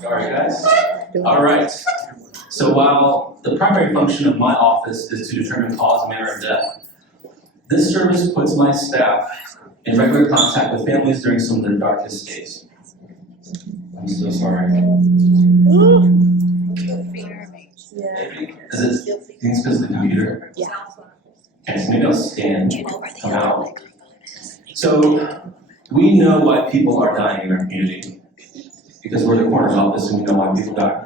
Sorry, guys. All right. So while the primary function of my office is to determine cause and manner of death, this service puts my staff in regular contact with families during some of their darkest days. I'm so sorry. Is it? Do you think it's because of the computer? Yeah. Okay, so maybe I'll stand, come out. So we know why people are dying in our community because we're the coroner's office and we know why people die.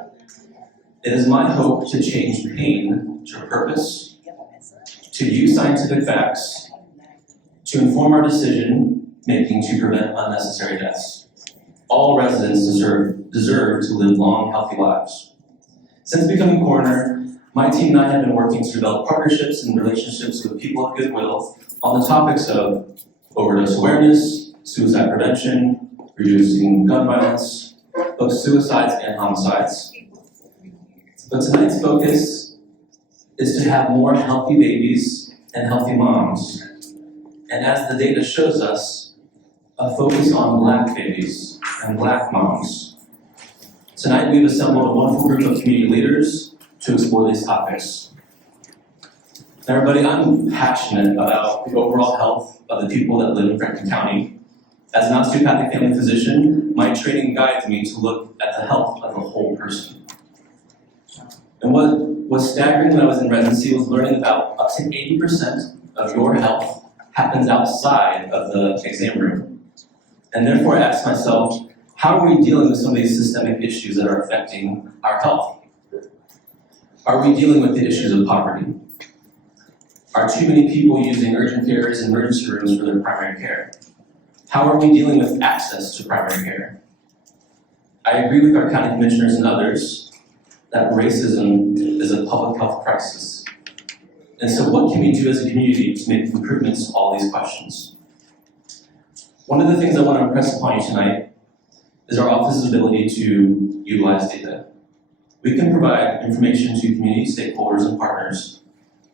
It is my hope to change pain to a purpose, to use scientific facts, to inform our decision making to prevent unnecessary deaths. All residents deserve to live long, healthy lives. Since becoming coroner, my team and I have been working to develop partnerships and relationships with people of goodwill on the topics of overdose awareness, suicide prevention, reducing gun violence, both suicides and homicides. But tonight's focus is to have more healthy babies and healthy moms. And as the data shows us, a focus on Black babies and Black moms. Tonight we've assembled a wonderful group of community leaders to explore these topics. Everybody, I'm passionate about the overall health of the people that live in Franklin County. As an osteopathic family physician, my training guides me to look at the health of the whole person. And what was staggering when I was in residency was learning about up to 80% of your health happens outside of the exam room. And therefore I asked myself, how are we dealing with some of these systemic issues that are affecting our health? Are we dealing with the issues of poverty? Are too many people using urgent cares and emergency rooms for their primary care? How are we dealing with access to primary care? I agree with our county commissioners and others that racism is a public health crisis. And so what can we do as a community to make improvements to all these questions? One of the things I want to impress upon you tonight is our office's ability to utilize data. We can provide information to community stakeholders and partners,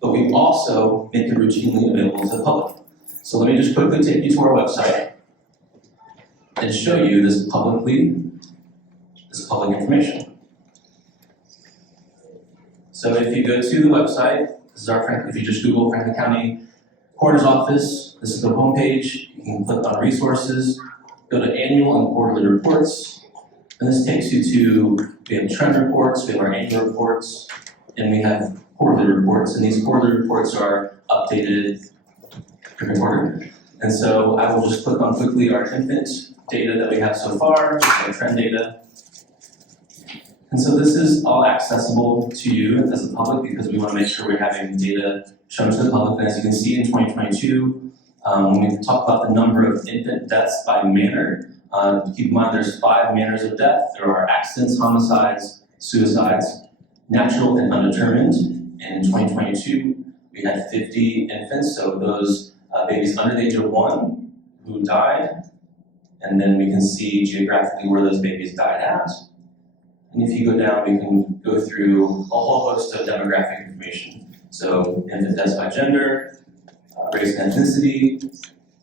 but we also make it routinely available to the public. So let me just quickly take you to our website and show you this public information. So if you go to the website, this is if you just Google Franklin County Coroner's Office, this is the homepage. You can click on resources, go to annual and quarterly reports, and this takes you to, we have trend reports, we have our annual reports, and we have quarterly reports, and these quarterly reports are updated every quarter. And so I will just click on quickly our infant data that we have so far, our trend data. And so this is all accessible to you as the public because we want to make sure we're having data shown to the public. And as you can see in 2022, when we talk about the number of infant deaths by manner, keep in mind there's 5 manners of death. There are accidents, homicides, suicides, natural and undetermined. And in 2022, we had 50 infants, so those babies under the age of 1 who died. And then we can see geographically where those babies died at. And if you go down, we can go through a whole host of demographic information. So infant deaths by gender, race and ethnicity,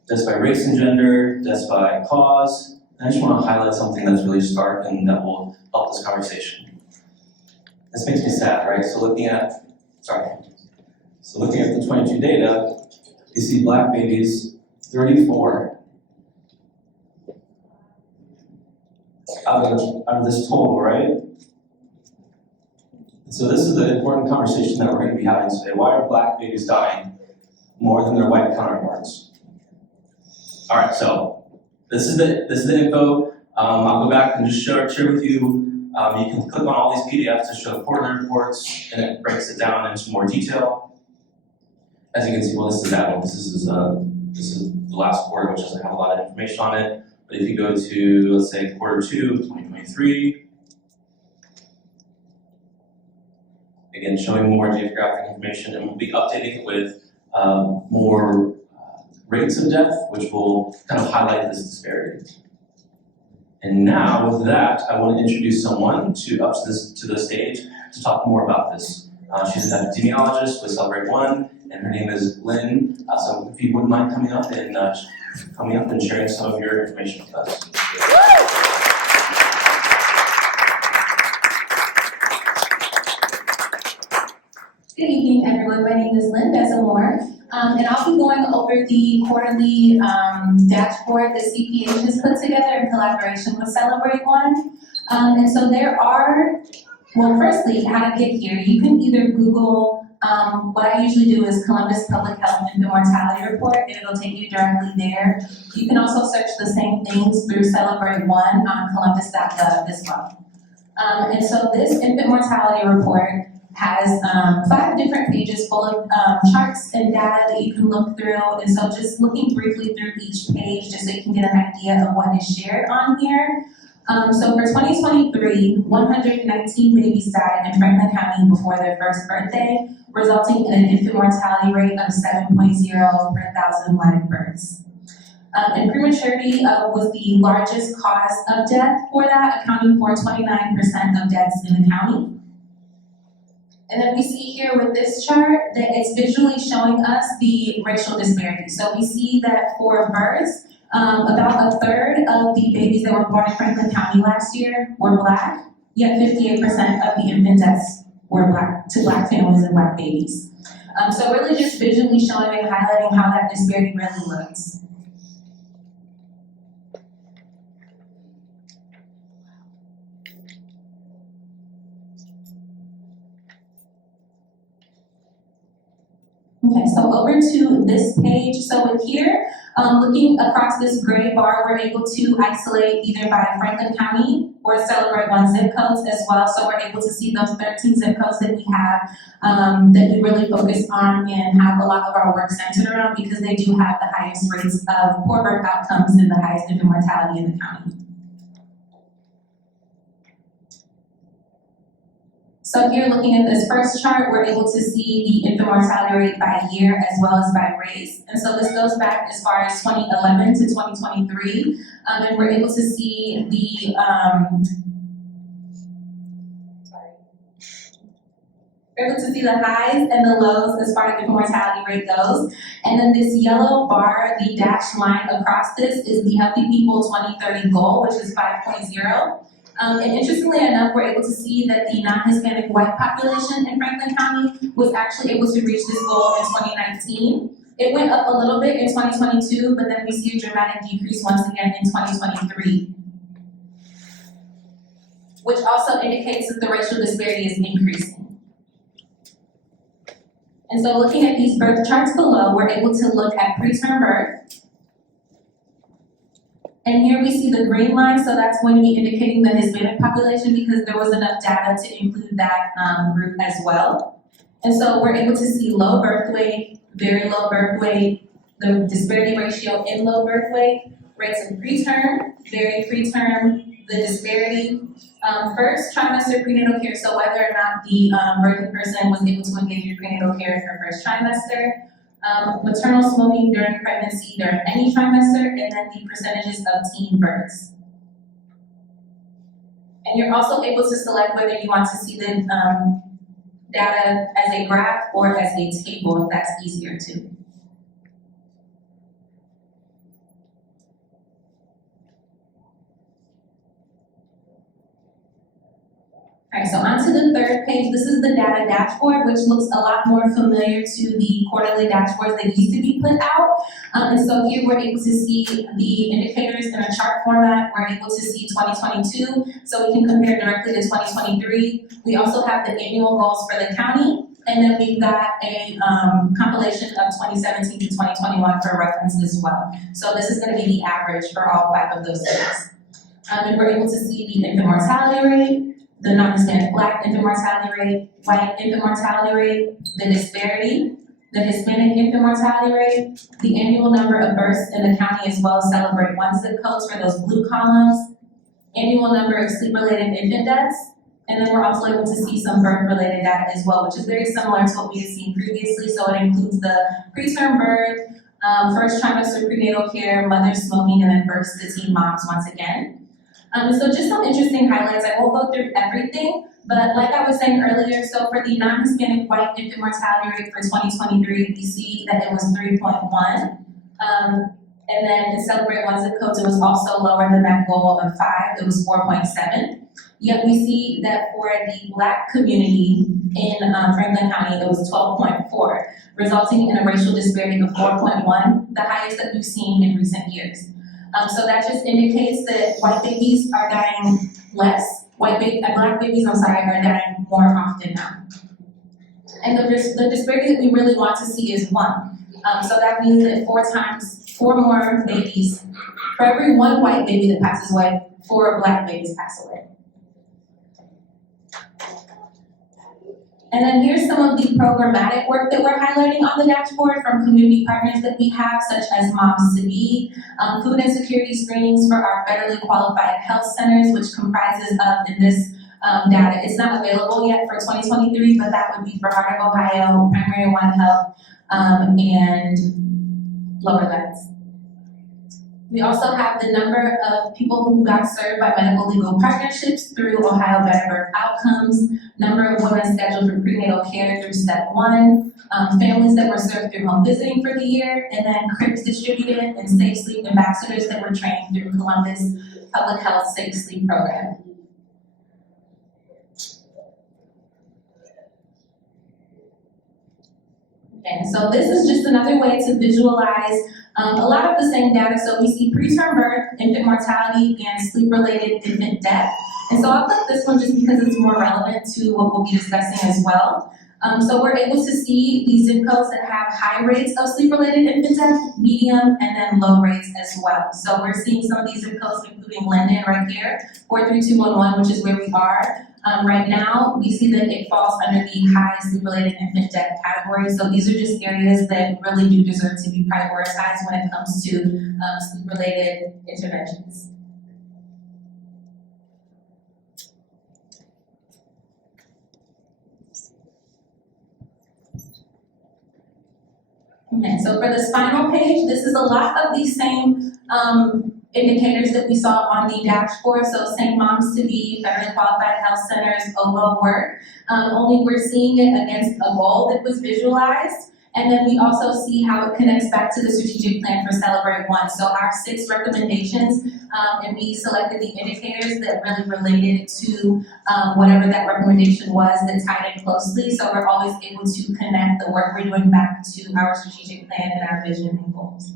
deaths by race and gender, deaths by cause. And I just want to highlight something that's really stark and that will help this conversation. This makes me sad, right? So looking at the 22 data, you see Black babies, 34 out of this total, right? So this is the important conversation that we're going to be having today. Why are Black babies dying more than their white counterparts? All right, so this is the info. I'll go back and just share with you. You can click on all these PDFs to show quarterly reports, and it breaks it down into more detail. As you can see, well, this is that one. This is the last quarter, which doesn't have a lot of information on it. But if you go to, let's say, quarter 2 of 2023, again, showing more geographic information, and we'll be updating it with more rates of death, which will kind of highlight this disparity. And now, with that, I want to introduce someone up to the stage to talk more about this. She's an epidemiologist with Celebrate One, and her name is Lynn. So if you wouldn't mind coming up and sharing some of your information with us. more. And I'll be going over the quarterly dashboard that CPH has put together in collaboration with Celebrate One. And so there are, well, firstly, how to get here. You can either Google, what I usually do is Columbus Public Health Infant Mortality Report, and it'll take you directly there. You can also search the same things through Celebrate One on columbus.gov as well. And so this infant mortality report has 5 different pages full of charts and data that you can look through. And so just looking briefly through each page just so you can get an idea of what is shared on here. So for 2023, 119 babies died in Franklin County before their first birthday, resulting in an infant mortality rate of 7.0 per 1,000 live births. And prematurity was the largest cause of death for that, accounting for 29% of deaths in the county. And then we see here with this chart that it's visually showing us the racial disparity. So we see that for births, about a third of the babies that were born in Franklin County last year were Black, yet 58% of the infant deaths were Black, to Black families and Black babies. So really just visually showing and highlighting how that disparity really looks. Okay, so over to this page. So with here, looking across this gray bar, we're able to isolate either by Franklin County or Celebrate One zip codes as well. So we're able to see those 13 zip codes that we have that we really focus on and have a lot of our work centered around because they do have the highest rates of poor birth outcomes and the highest infant mortality in the county. So here, looking at this first chart, we're able to see the infant mortality rate by year as well as by race. And so this goes back as far as 2011 to 2023. And we're able to see the, we're able to see the highs and the lows as far as infant mortality rate goes. And then this yellow bar, the dashed line across this is the Healthy People 2030 goal, which is 5.0. And interestingly enough, we're able to see that the non-Hispanic white population in Franklin County was actually able to reach this goal in 2019. It went up a little bit in 2022, but then we see a dramatic decrease once again in 2023, which also indicates that the racial disparity is increasing. And so looking at these birth charts below, we're able to look at preterm birth. And here we see the green line, so that's going to be indicating the Hispanic population because there was enough data to include that group as well. And so we're able to see low birth weight, very low birth weight, the disparity ratio in low birth weight, rates of preterm, very preterm, the disparity, first trimester prenatal care, so whether or not the birthing person was able to engage in prenatal care in her first trimester, maternal smoking during pregnancy during any trimester, and then the percentages of teen births. And you're also able to select whether you want to see the data as a graph or as a table, if that's easier too. All right, so on to the third page. This is the data dashboard, which looks a lot more familiar to the quarterly dashboards that used to be put out. And so here we're able to see the indicators in a chart format. We're able to see 2022, so we can compare directly to 2023. We also have the annual goals for the county, and then we've got a compilation of 2017 to 2021 for reference as well. So this is going to be the average for all 5 of those things. And we're able to see the infant mortality rate, the non-Hispanic Black infant mortality rate, white infant mortality rate, the disparity, the Hispanic infant mortality rate, the annual number of births in the county as well as Celebrate One zip codes for those blue columns, annual number of sleep-related infant deaths, and then we're also able to see some birth-related data as well, which is very similar to what we had seen previously. So it includes the preterm birth, first trimester prenatal care, mothers smoking, and then births to teen moms once again. So just some interesting highlights. I won't go through everything, but like I was saying earlier, so for the non-Hispanic white infant mortality rate for 2023, we see that it was 3.1. And then in Celebrate One zip codes, it was also lower than that goal of 5. It was 4.7. Yet we see that for the Black community in Franklin County, it was 12.4, resulting in a racial disparity of 4.1, the highest that we've seen in recent years. So that just indicates that white babies are dying less. Black babies, are dying more often now. And the disparity that we really want to see is 1. So that means that 4 more babies, for every 1 white baby that passes away, 4 Black babies pass away. And then here's some of the programmatic work that we're highlighting on the dashboard from community partners that we have, such as Moms to Be, food insecurity screenings for our federally qualified health centers, which comprises of, in this data, it's not available yet for 2023, but that would be for Heart of Ohio, Primary One Health, and Lower Lands. We also have the number of people who got served by medical legal partnerships through Ohio Better Birth Outcomes, number of women scheduled for prenatal care through step 1, families that were served through home visiting for the year, and then cribs distributed and Safe Sleep ambassadors that were trained through Columbus Public Health Safe Sleep program. Okay, so this is just another way to visualize a lot of the same data. So we see preterm birth, infant mortality, and sleep-related infant death. And so I'll click this one just because it's more relevant to what we'll be discussing as well. So we're able to see these zip codes that have high rates of sleep-related infant death, medium, and then low rates as well. So we're seeing some of these zip codes, including Linden right here, 43211, which is where we are. Right now, we see that it falls under the high sleep-related infant death category. So these are just areas that really do deserve to be prioritized when it comes to sleep-related interventions. Okay, so for this final page, this is a lot of these same indicators that we saw on the dashboard. So same Moms to Be, federally qualified health centers, OVO work. Only we're seeing it against a goal that was visualized. And then we also see how it connects back to the strategic plan for Celebrate One. So our 6 recommendations, and we selected the indicators that really related to whatever that recommendation was that tied in closely. So we're always able to connect the work we're doing back to our strategic plan and our vision and goals.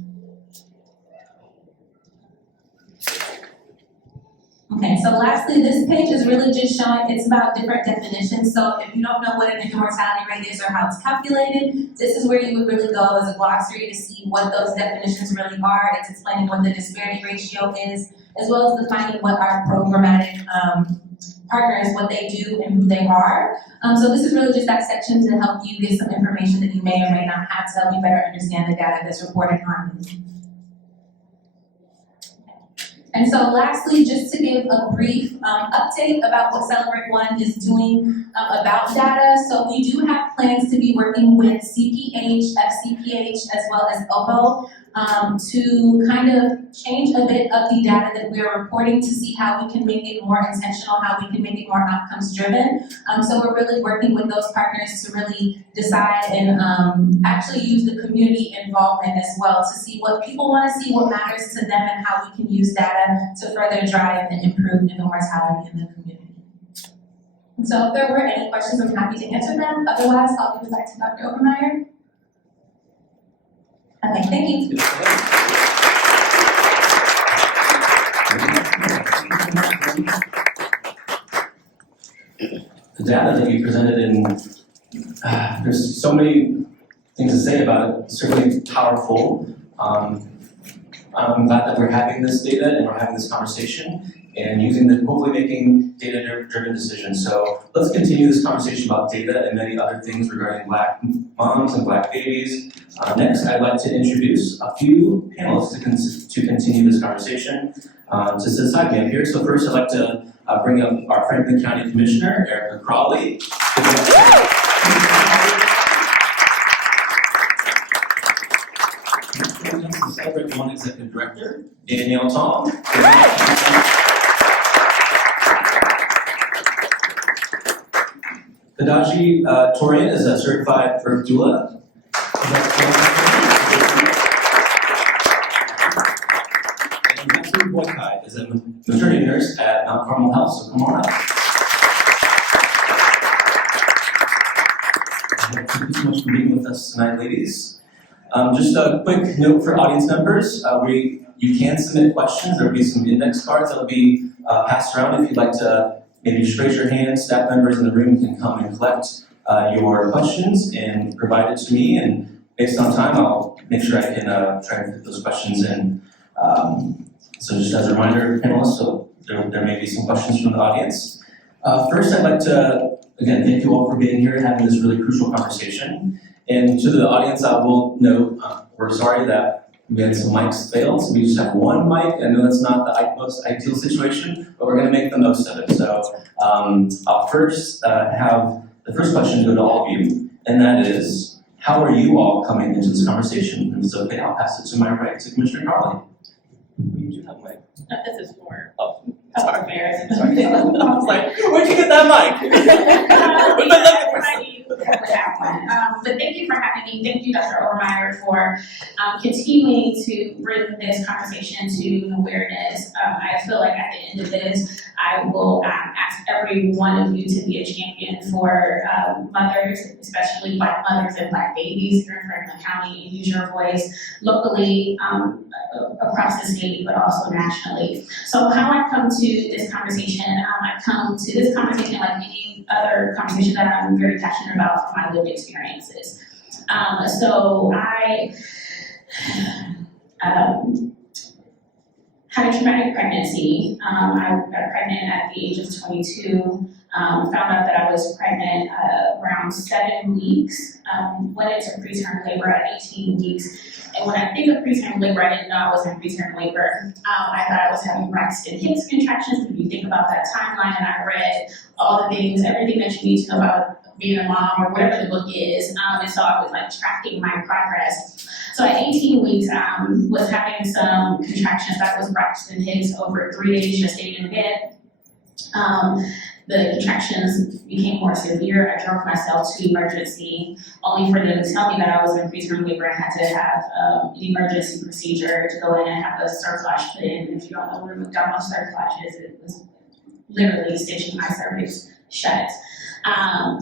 Okay, so lastly, this page is really just showing, it's about different definitions. So if you don't know what an infant mortality rate is or how it's calculated, this is where you would really go as a glossary to see what those definitions really are. It's explaining what the disparity ratio is, as well as defining what our programmatic partners, what they do and who they are. So this is really just that section to help you get some information that you may or may not have to help you better understand the data that's reported on this. And so lastly, just to give a brief update about what Celebrate One is doing about data. So we do have plans to be working with CPH, FCPH, as well as OVO to kind of change a bit of the data that we're reporting to see how we can make it more intentional, how we can make it more outcomes driven. So we're really working with those partners to really decide and actually use the community involvement as well to see what people want to see, what matters to them, and how we can use data to further drive and improve infant mortality in the community. So if there were any questions, I'm happy to answer them. Otherwise, I'll give it back to Dr. Overmire. Okay, thank you. The data that you presented in, there's so many things to say about it, it's certainly powerful. I'm glad that we're having this data and we're having this conversation and using the, hopefully making data-driven decisions. So let's continue this conversation about data and many other things regarding Black moms and Black babies. Next, I'd like to introduce a few panelists to continue this conversation. To sit beside me up here. So first, I'd like to bring up our Franklin County Commissioner, Erica Crawley. Celebrate One Executive Director, Danielle Tong. Kadijah Torian is a certified birth doula. And Boikai is a maternity maternity nurse at Mount Carmel Health, so come on up. Thank you so much for being with us tonight, ladies. Just a quick note for audience members. You can submit questions. There will be some index cards that will be passed around. If you'd like to maybe just raise your hand, staff members in the room can come and collect your questions and provide it to me. And based on time, I'll make sure I can try and fit those questions in. So just as a reminder, panelists, so there may be some questions from the audience. First, I'd like to, again, thank you all for being here and having this really crucial conversation. And to the audience, I will note, we're sorry that we had some mics failed, so we just have one mic. I know that's not the most ideal situation, but we're going to make the most of it. So I'll first have the first question go to all of you, and that is, how are you all coming into this conversation? And so, okay, I'll pass it to my right, to Commissioner Crawley. You do have a mic. This is for our affairs. Sorry. I was like, where'd you get that mic? But thank you for having me. Thank you, Dr. Overmire, for continuing to bring this conversation to awareness. I feel like at the end of this, I will ask every one of you to be a champion for mothers, especially Black mothers and Black babies here in Franklin County, and use your voice locally, across the state, but also nationally. So how I come to this conversation, I come to this conversation like any other conversation that I'm very passionate about from my lived experiences. So I had a traumatic pregnancy. I got pregnant at the age of 22. Found out that I was pregnant around 7 weeks. Went into preterm labor at 18 weeks. And when I think of preterm labor, I didn't know I was in preterm labor. I thought I was having Braxton Hicks contractions. If you think about that timeline, and I read all the things, everything that you need to know about being a mom or whatever the book is. And so I was like tracking my progress. So at 18 weeks, was having some contractions. That was Braxton Hicks over 3 days, just stayed in bed. The contractions became more severe. I drove myself to emergency, only for them to tell me that I was in preterm labor and had to have an emergency procedure to go in and have a cerclage put in. If you don't know what a McDonald cerclage is, it was literally stitching my cervix shut.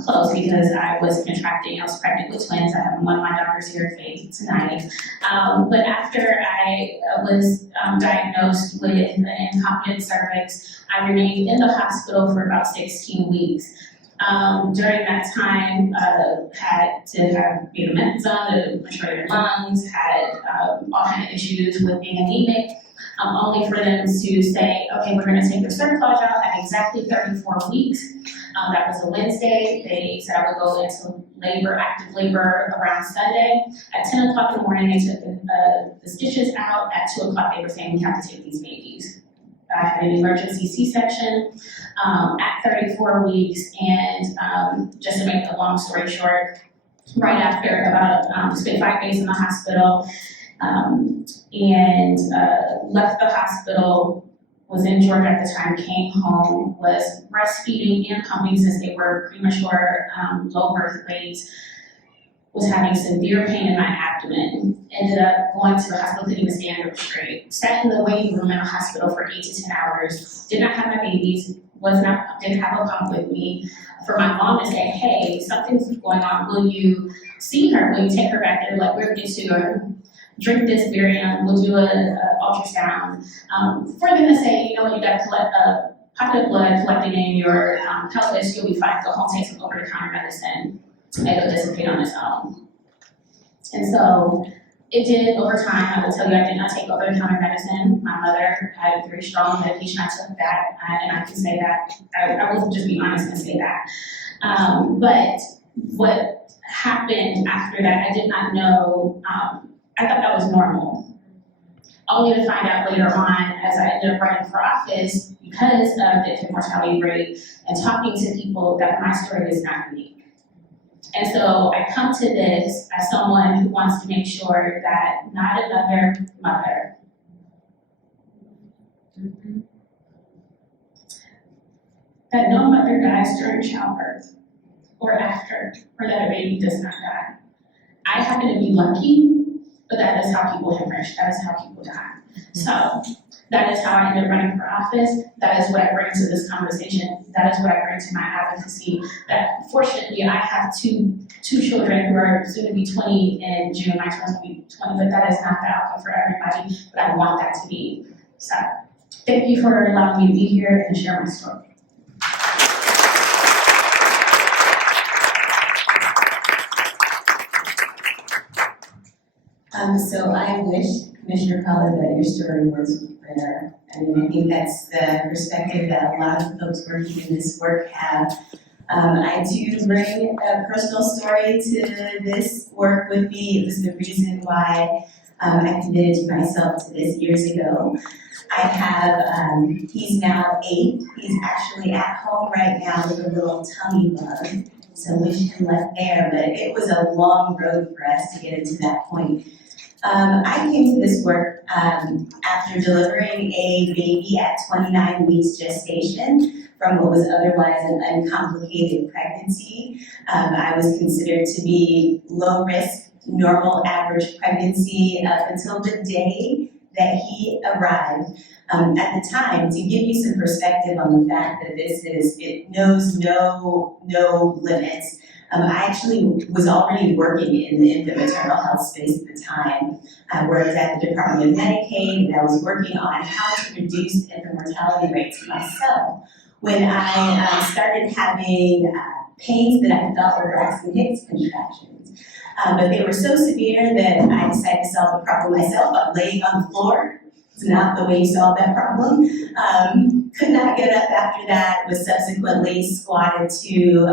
Close because I was contracting. I was pregnant with twins. I have one of my daughters here, Faith, tonight. But after I was diagnosed with an incompetent cervix, I remained in the hospital for about 16 weeks. During that time, had to have betamethasone to mature your lungs, had all kinds of issues with being anemic. Only for them to say, okay, we're gonna take the cerclage out at exactly 34 weeks. That was a Wednesday. They said I would go into labor, active labor around Sunday. At 10 o'clock in the morning, they took the stitches out. At 2 o'clock, they were saying, we have to take these babies. I had an emergency C-section at 34 weeks, and just to make a long story short, right after about, spent 5 days in the hospital, and left the hospital, was in Georgia at the time, came home, was breastfeeding and pumping since they were premature, low birth weights, was having severe pain in my abdomen, ended up going to the hospital, couldn't even stand up straight, sat in the waiting room in the hospital for 8 to 10 hours, did not have my babies, didn't have a pump with me. For my mom to say, hey, something's going on, will you see her, will you take her back there, like we're going to drink this barium, we'll do an ultrasound. For them to say, you know what, you got to collect a pocket of blood collected in your pelvis, you'll be fine, go home, take some over-the-counter medicine, and it'll dissipate on its own. And so it did over time. I will tell you, I did not take over-the-counter medicine. My mother had very strong medication. I took that, and I can say that. I will just be honest and say that. But what happened after that, I did not know. I thought that was normal. Only to find out later on, as I ended up running for office, because of the infant mortality rate and talking to people, that my story is not unique. And so I come to this as someone who wants to make sure that not another mother that no mother dies during childbirth or after, or that a baby does not die. I happen to be lucky, but that is how people hemorrhage, that is how people die. So That is how I ended up running for office. That is what I bring to this conversation. That is what I bring to my advocacy. That fortunately I have two children who are soon to be 20 in June. My twins will be 20, but that is not the outcome for everybody, but I want that to be. So thank you for allowing me to be here and share my story. So I wish, Commissioner Pollard, that your story was better. I mean, I think that's the perspective that a lot of folks working in this work have. I do bring a personal story to this work with me. It was the reason why I committed myself to this years ago. I have, he's now 8. He's actually at home right now with a little tummy bug. So wish him luck there, but it was a long road for us to get into that point. I came to this work after delivering a baby at 29 weeks gestation from what was otherwise an uncomplicated pregnancy. I was considered to be low risk, normal average pregnancy up until the day that he arrived. At the time, to give you some perspective on the fact that it knows no limits. I actually was already working in the infant maternal health space at the time. I worked at the Department of Medicaid, and I was working on how to reduce infant mortality rates myself. When I started having pains that I felt were Braxton Hicks contractions. But they were so severe that I decided to solve the problem myself by laying on the floor. It's not the way you solve that problem. Could not get up after that, was subsequently squatted to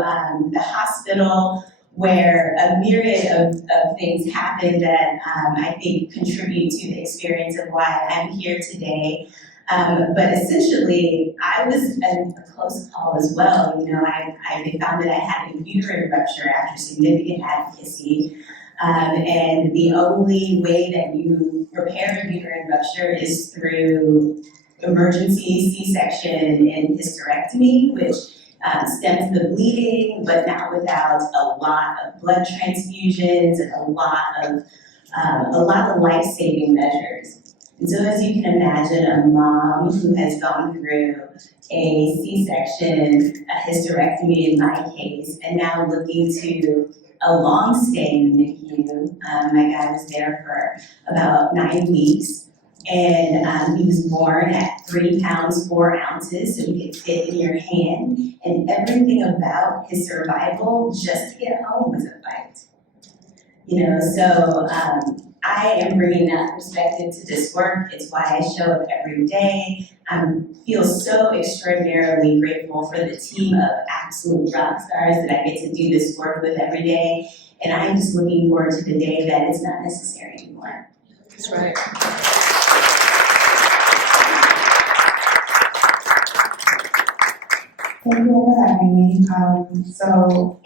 the hospital where a myriad of things happened that I think contribute to the experience of why I'm here today. But essentially, I was a close call as well. You know, I found that I had a uterine rupture after significant advocacy. And the only way that you repair a uterine rupture is through emergency C-section and hysterectomy, which stems the bleeding, but not without a lot of blood transfusions and a lot of life-saving measures. And so as you can imagine, a mom who has gone through a C-section, a hysterectomy in my case, and now looking to a long stay in the NICU. My guy was there for about 9 weeks. And he was born at 3 pounds, 4 ounces, so he could fit in your hand. And everything about his survival just to get home was a fight. You know, so I am bringing that perspective to this work. It's why I show up every day. I feel so extraordinarily grateful for the team of absolute rock stars that I get to do this work with every day. And I'm just looking forward to the day that it's not necessary anymore. That's right. Thank you all for having me. So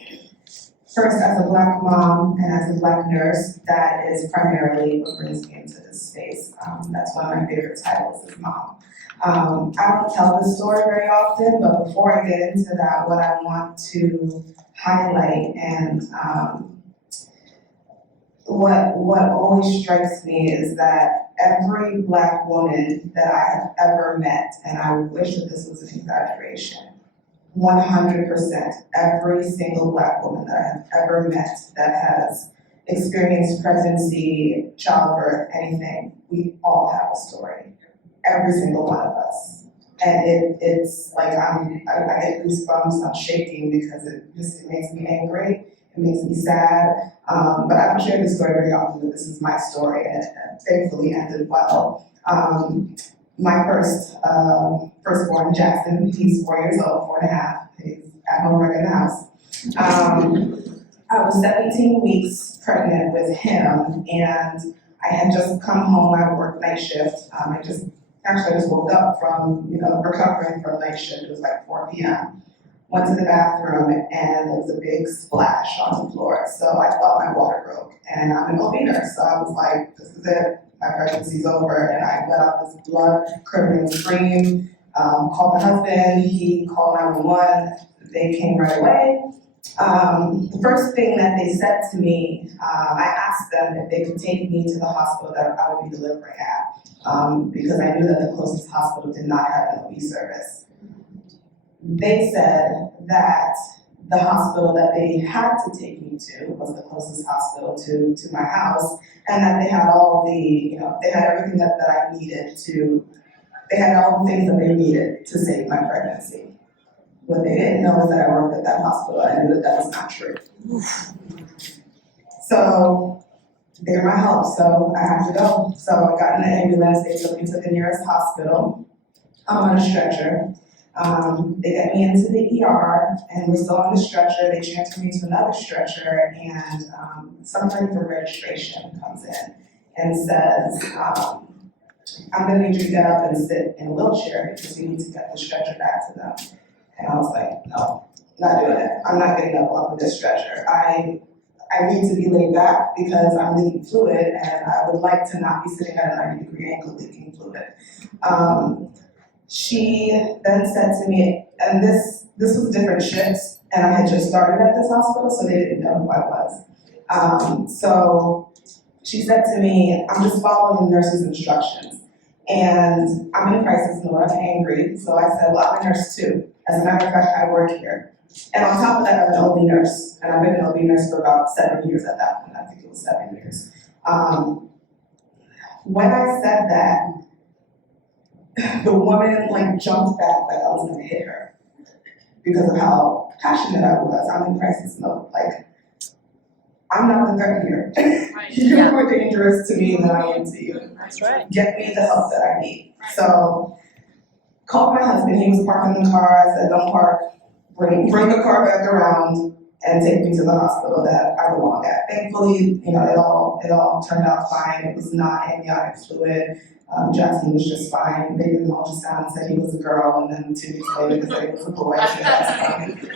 first, as a Black mom and as a Black nurse, that is primarily what brings me into this space. That's one of my favorite titles is mom. I don't tell this story very often, but before I get into that, what I want to highlight and what always strikes me is that every Black woman that I have ever met, and I wish that this was an exaggeration, 100%, every single Black woman that I have ever met that has experienced pregnancy, childbirth, anything, we all have a story. Every single one of us. And it's like I get goosebumps, I'm shaking because it makes me angry, it makes me sad. But I don't share this story very often, but this is my story, and it thankfully ended well. My firstborn, Jackson, he's 4 years old, 4.5. He's at home right in the house. I was 17 weeks pregnant with him, and I had just come home. I worked night shift. I just woke up from, recovering from night shift. It was like 4 p.m. Went to the bathroom, and there was a big splash on the floor. So I thought my water broke, and I'm an OB nurse, so I was like, this is it. My pregnancy's over, and I let out this blood-curdling scream, called my husband, he called 911, they came right away, The first thing that they said to me, I asked them if they could take me to the hospital that I would be delivering at, because I knew that the closest hospital did not have an OB service. They said that the hospital that they had to take me to was the closest hospital to my house, and that they had all the, they had everything that I needed they had all the things that they needed to save my pregnancy. What they didn't know is that I worked at that hospital. I knew that was not true. So they're my help, so I had to go. So I got in the ambulance, they took me to the nearest hospital. I'm on a stretcher. They get me into the ER, and we're still on the stretcher. They transfer me to another stretcher, and somebody for registration comes in and says, I'm gonna need you to get up and sit in a wheelchair because we need to get the stretcher back to them. And I was like, no, not doing it. I'm not getting up off of this stretcher. I need to be laid back because I'm leaking fluid, and I would like to not be sitting at a 90-degree angle leaking fluid. She then said to me, and this was different shifts, and I had just started at this hospital, so they didn't know who I was. So she said to me, I'm just following the nurse's instructions. And I'm in crisis mode, I'm angry, so I said, well, I'm a nurse too. As a matter of fact, I work here. And on top of that, I'm an OB nurse, and I've been an OB nurse for about 7 years at that point. I think it was 7 years. When I said that, the woman jumped back like I was gonna hit her because of how passionate I was. I'm in crisis mode. I'm not the threat here. You're more dangerous to me than I am to you. That's right. Get me the help that I need. So, called my husband. He was parking the car. I said, don't park. Bring the car back around and take me to the hospital that I belong at. Thankfully, it all turned out fine. It was not amniotic fluid. Jatu was just fine. They did an ultrasound and said he was a girl, and then 2 weeks later they said he was a boy. So that's fine.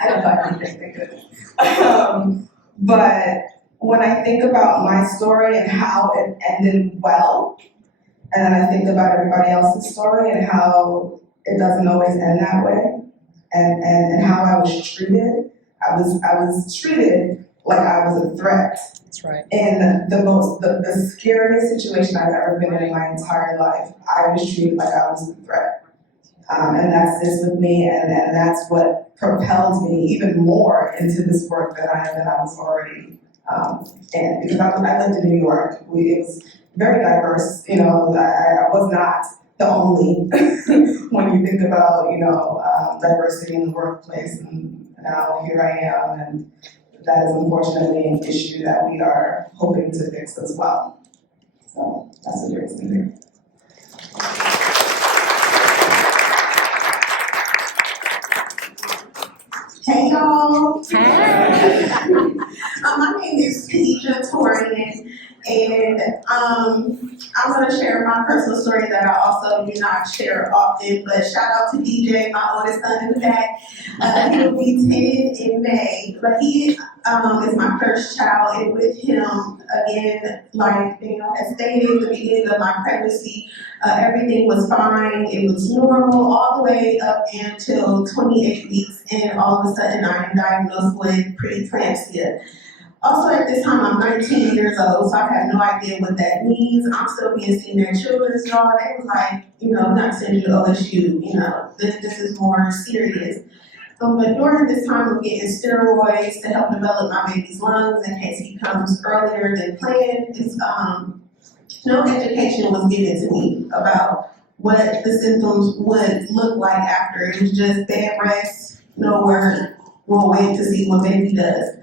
I don't buy anything, thank goodness. But when I think about my story and how it ended well, and then I think about everybody else's story and how it doesn't always end that way, and how I was treated, I was treated like I was a threat. That's right. In the scariest situation I've ever been in my entire life, I was treated like I was a threat. And that sits with me, and that's what propelled me even more into this work that I was already in. Because I lived in New York. It was very diverse. I was not the only when you think about diversity in the workplace. And now here I am, and that is unfortunately an issue that we are hoping to fix as well. So that's what brings me here. Hey y'all. Hey. My name is Kadijah Torian, and I'm gonna share my personal story that I also do not share often, but shout out to DJ, my oldest son in the back. He will be 10 in May, but he is my first child, and with him, again, like Danielle has stated, at the beginning of my pregnancy, everything was fine. It was normal all the way up until 28 weeks, and all of a sudden I am diagnosed with preeclampsia. Also at this time, I'm 19 years old, so I have no idea what that means. I'm still being seen at children's yard. They was like, not send you to OSU, this is more serious. But during this time of getting steroids to help develop my baby's lungs in case he comes earlier than planned, no education was given to me about what the symptoms would look like after. It was just bed rest, no work, we'll wait to see what baby does.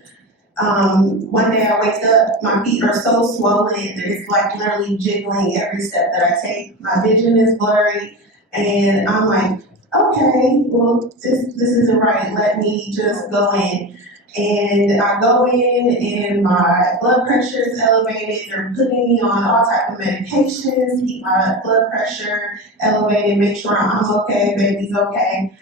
One day I wake up, my feet are so swollen that it's like literally jiggling every step that I take. My vision is blurry, and I'm like, okay, well, this isn't right. Let me just go in. And I go in, and my blood pressure is elevated. They're putting me on all type of medications to keep my blood pressure elevated, make sure I'm okay, baby's okay.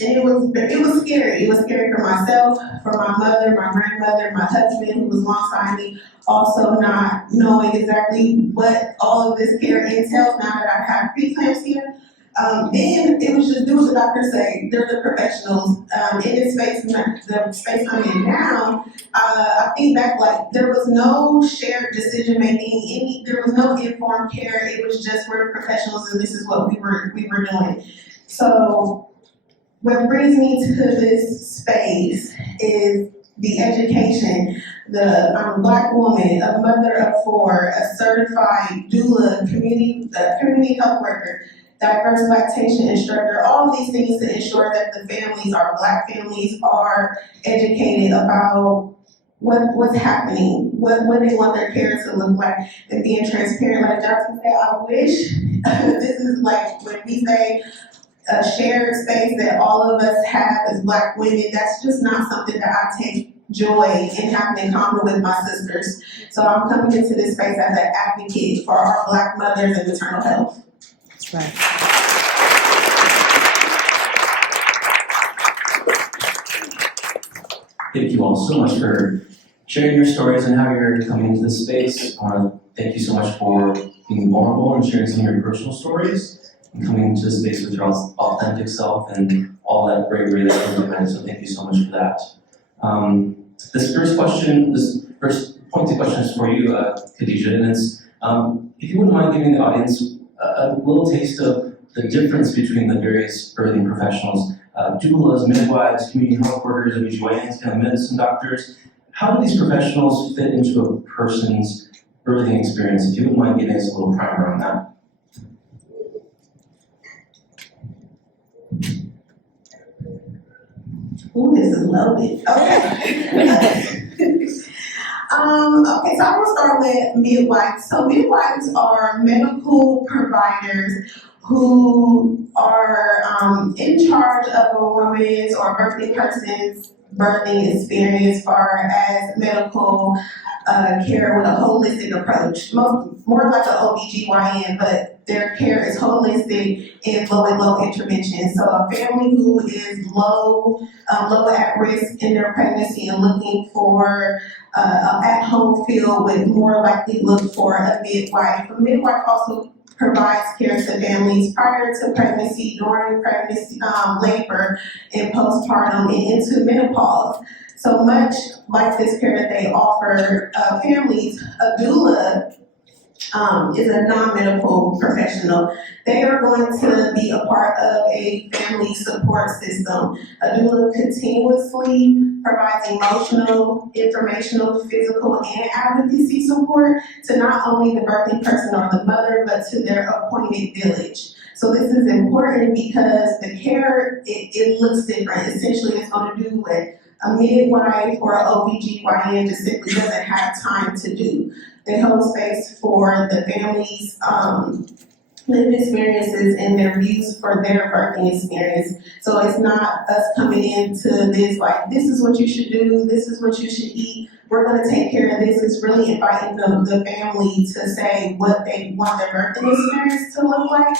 And it was scary. It was scary for myself, for my mother, my grandmother, my husband who was alongside me, also not knowing exactly what all of this care entails now that I have preeclampsia. Then it was just do what the doctors say. They're the professionals. In this space, the space I'm in now, I think back like there was no shared decision making. There was no informed care. It was just we're the professionals and this is what we were doing. So what brings me to this space is the education. I'm a Black woman, a mother of 4, a certified doula, community health worker, diverse lactation instructor, all of these things to ensure that the families, our Black families, are educated about what's happening, what they want their care to look like, and being transparent. Like Jatu said, I wish this is like when we say a shared space that all of us have as Black women, that's just not something that I take joy in having in common with my sisters. So I'm coming into this space as an advocate for our Black mothers and maternal health. That's right. Thank you all so much for sharing your stories and how you're coming into this space. Thank you so much for being vulnerable and sharing some of your personal stories and coming into this space with your authentic self and all that bravery that comes behind. So thank you so much for that. This first pointed question is for you, Kadijah, and it's, if you wouldn't mind giving the audience a little taste of the difference between the various birthing professionals, doulas, midwives, community health workers, OBGYNs, kind of medicine doctors. How do these professionals fit into a person's birthing experience? If you wouldn't mind giving us a little primer on that. Ooh, this is loaded. Okay. Okay, so I will start with midwives. So midwives are medical providers who are in charge of a woman's or birthing person's birthing experience as far as medical care with a holistic approach. More like an OBGYN, but their care is holistic and low intervention. So a family who is low at risk in their pregnancy and looking for at-home feel would more likely look for a midwife. A midwife also provides care to families prior to pregnancy, during pregnancy, labor, and postpartum, and into menopause. So much like this care that they offer families, a doula is a non-medical professional. They are going to be a part of a family support system. A doula continuously provides emotional, informational, physical, and advocacy support to not only the birthing person or the mother, but to their appointed village. So this is important because the care, it looks different. Essentially, it's going to do what a midwife or an OBGYN just simply doesn't have time to do. They hold space for the family's lived experiences and their views for their birthing experience. So it's not us coming into this like, this is what you should do, this is what you should eat, we're gonna take care of this. It's really inviting the family to say what they want their birthing experience to look like.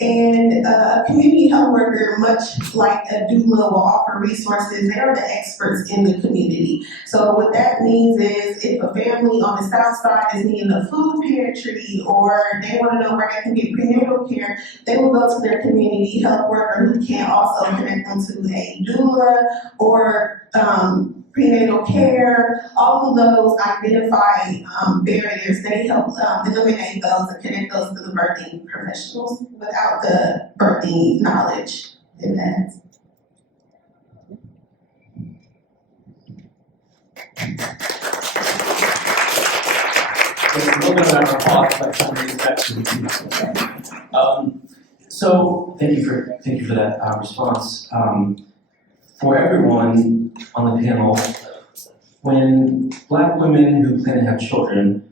And a community health worker, much like a doula, will offer resources. They are the experts in the community. So what that means is if a family on the south side is needing a food pantry or they want to know where they can get prenatal care, they will go to their community health worker who can also connect them to a doula or prenatal care. All of those identify barriers. They help eliminate those and connect those to the birthing professionals without the birthing knowledge in that. There's a little bit of our applause by somebody who's actually so thank you for that response. For everyone on the panel, when Black women who plan to have children,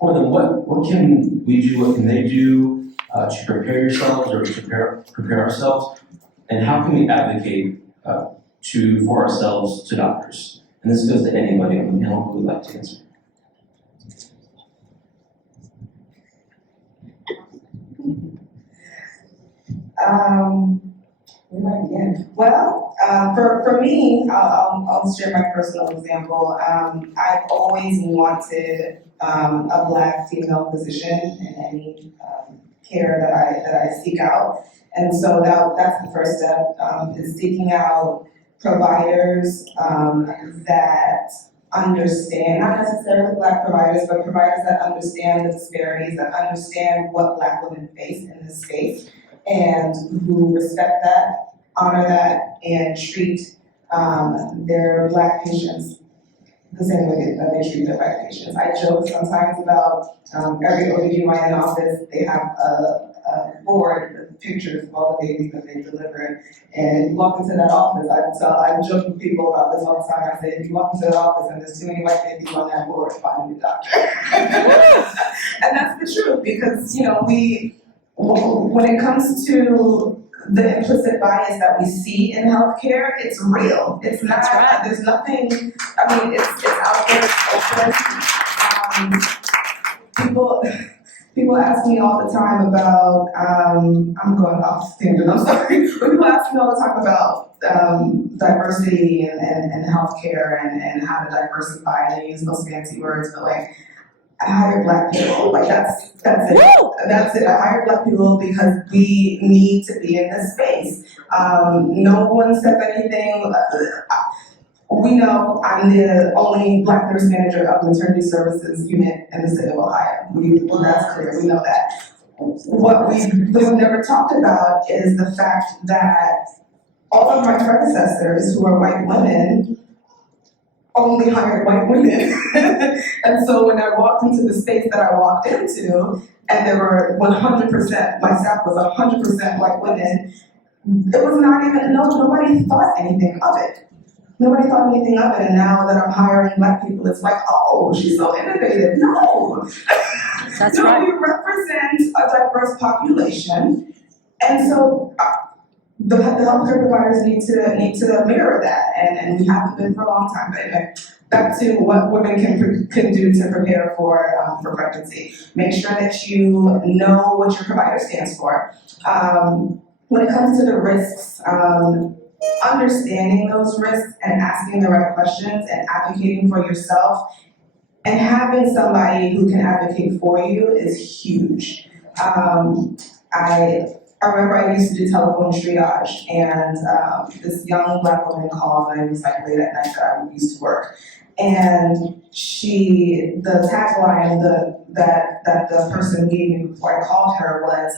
for them, what can we do, what can they do to prepare yourselves or to prepare ourselves, and how can we advocate for ourselves to doctors? And this goes to anybody on the panel who would like to answer. Where do I begin? Well, for me, I'll share my personal example. I've always wanted a Black female physician in any care that I seek out. And so that's the first step, is seeking out providers that understand, not necessarily Black providers, but providers that understand the disparities, that understand what Black women face in this space, and who respect that, honor that, and treat their Black patients the same way that they treat their White patients. I joke sometimes about every OBGYN office, they have a board with pictures of all the babies that they delivered. And you walk into that office, I joke with people about this all the time. I say, if you walk into the office and there's too many white babies on that board, find a doctor. And that's the truth, because, you know, when it comes to the implicit bias that we see in healthcare, it's real. It's not, there's nothing, I mean, it's out there, it's open. People ask me all the time about, I'm going off tangent, I'm sorry, but people ask me all the time about diversity and healthcare and how to diversify, and they use those fancy words, but like, I hire Black people, like that's it. That's it. I hire Black people because we need to be in this space. No one says anything. We know I'm the only Black nurse manager of maternity services unit in the state of Ohio. Well, that's clear. We know that. What we have never talked about is the fact that all of my predecessors, who are white women, only hired white women. And so when I walked into the space that I walked into, and there were 100%, my staff was 100% white women, it was not even, nobody thought anything of it. Nobody thought anything of it, and now that I'm hiring Black people, it's like, oh, she's so innovative. No! That's no, right. we represent a diverse population, and so the healthcare providers need to mirror that, and we haven't been for a long time. But anyway, back to what women can do to prepare for pregnancy. Make sure that you know what your provider stands for. When it comes to the risks, understanding those risks and asking the right questions and advocating for yourself and having somebody who can advocate for you is huge. I remember I used to do telephone triage, and this young Black woman called, and it was like late at night that I used to work. And the tagline that the person gave me before I called her was,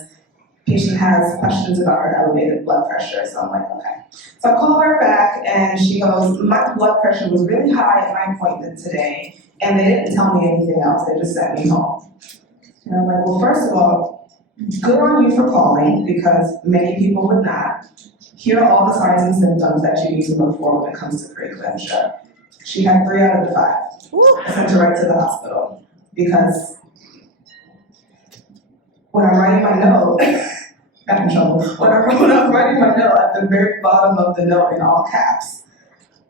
patient has questions about her elevated blood pressure. So I'm like, okay. So I call her back, and she goes, my blood pressure was really high at my appointment today, and they didn't tell me anything else, they just sent me home. And I'm like, well, first of all, good on you for calling, because many people would not. Here are all the signs and symptoms that you need to look for when it comes to preeclampsia. She had 3 out of the 5. I sent her right to the hospital, because when I'm writing my note, got in trouble. When I'm writing my note, at the very bottom of the note in all caps,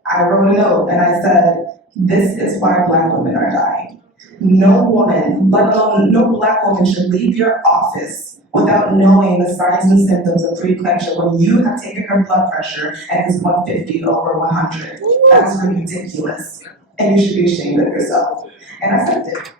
I wrote a note and I said, this is why Black women are dying. No woman, let alone no Black woman, should leave your office without knowing the signs and symptoms of preeclampsia when you have taken her blood pressure and it's 150 over 100. That is ridiculous. And you should be ashamed of yourself. And I sent it.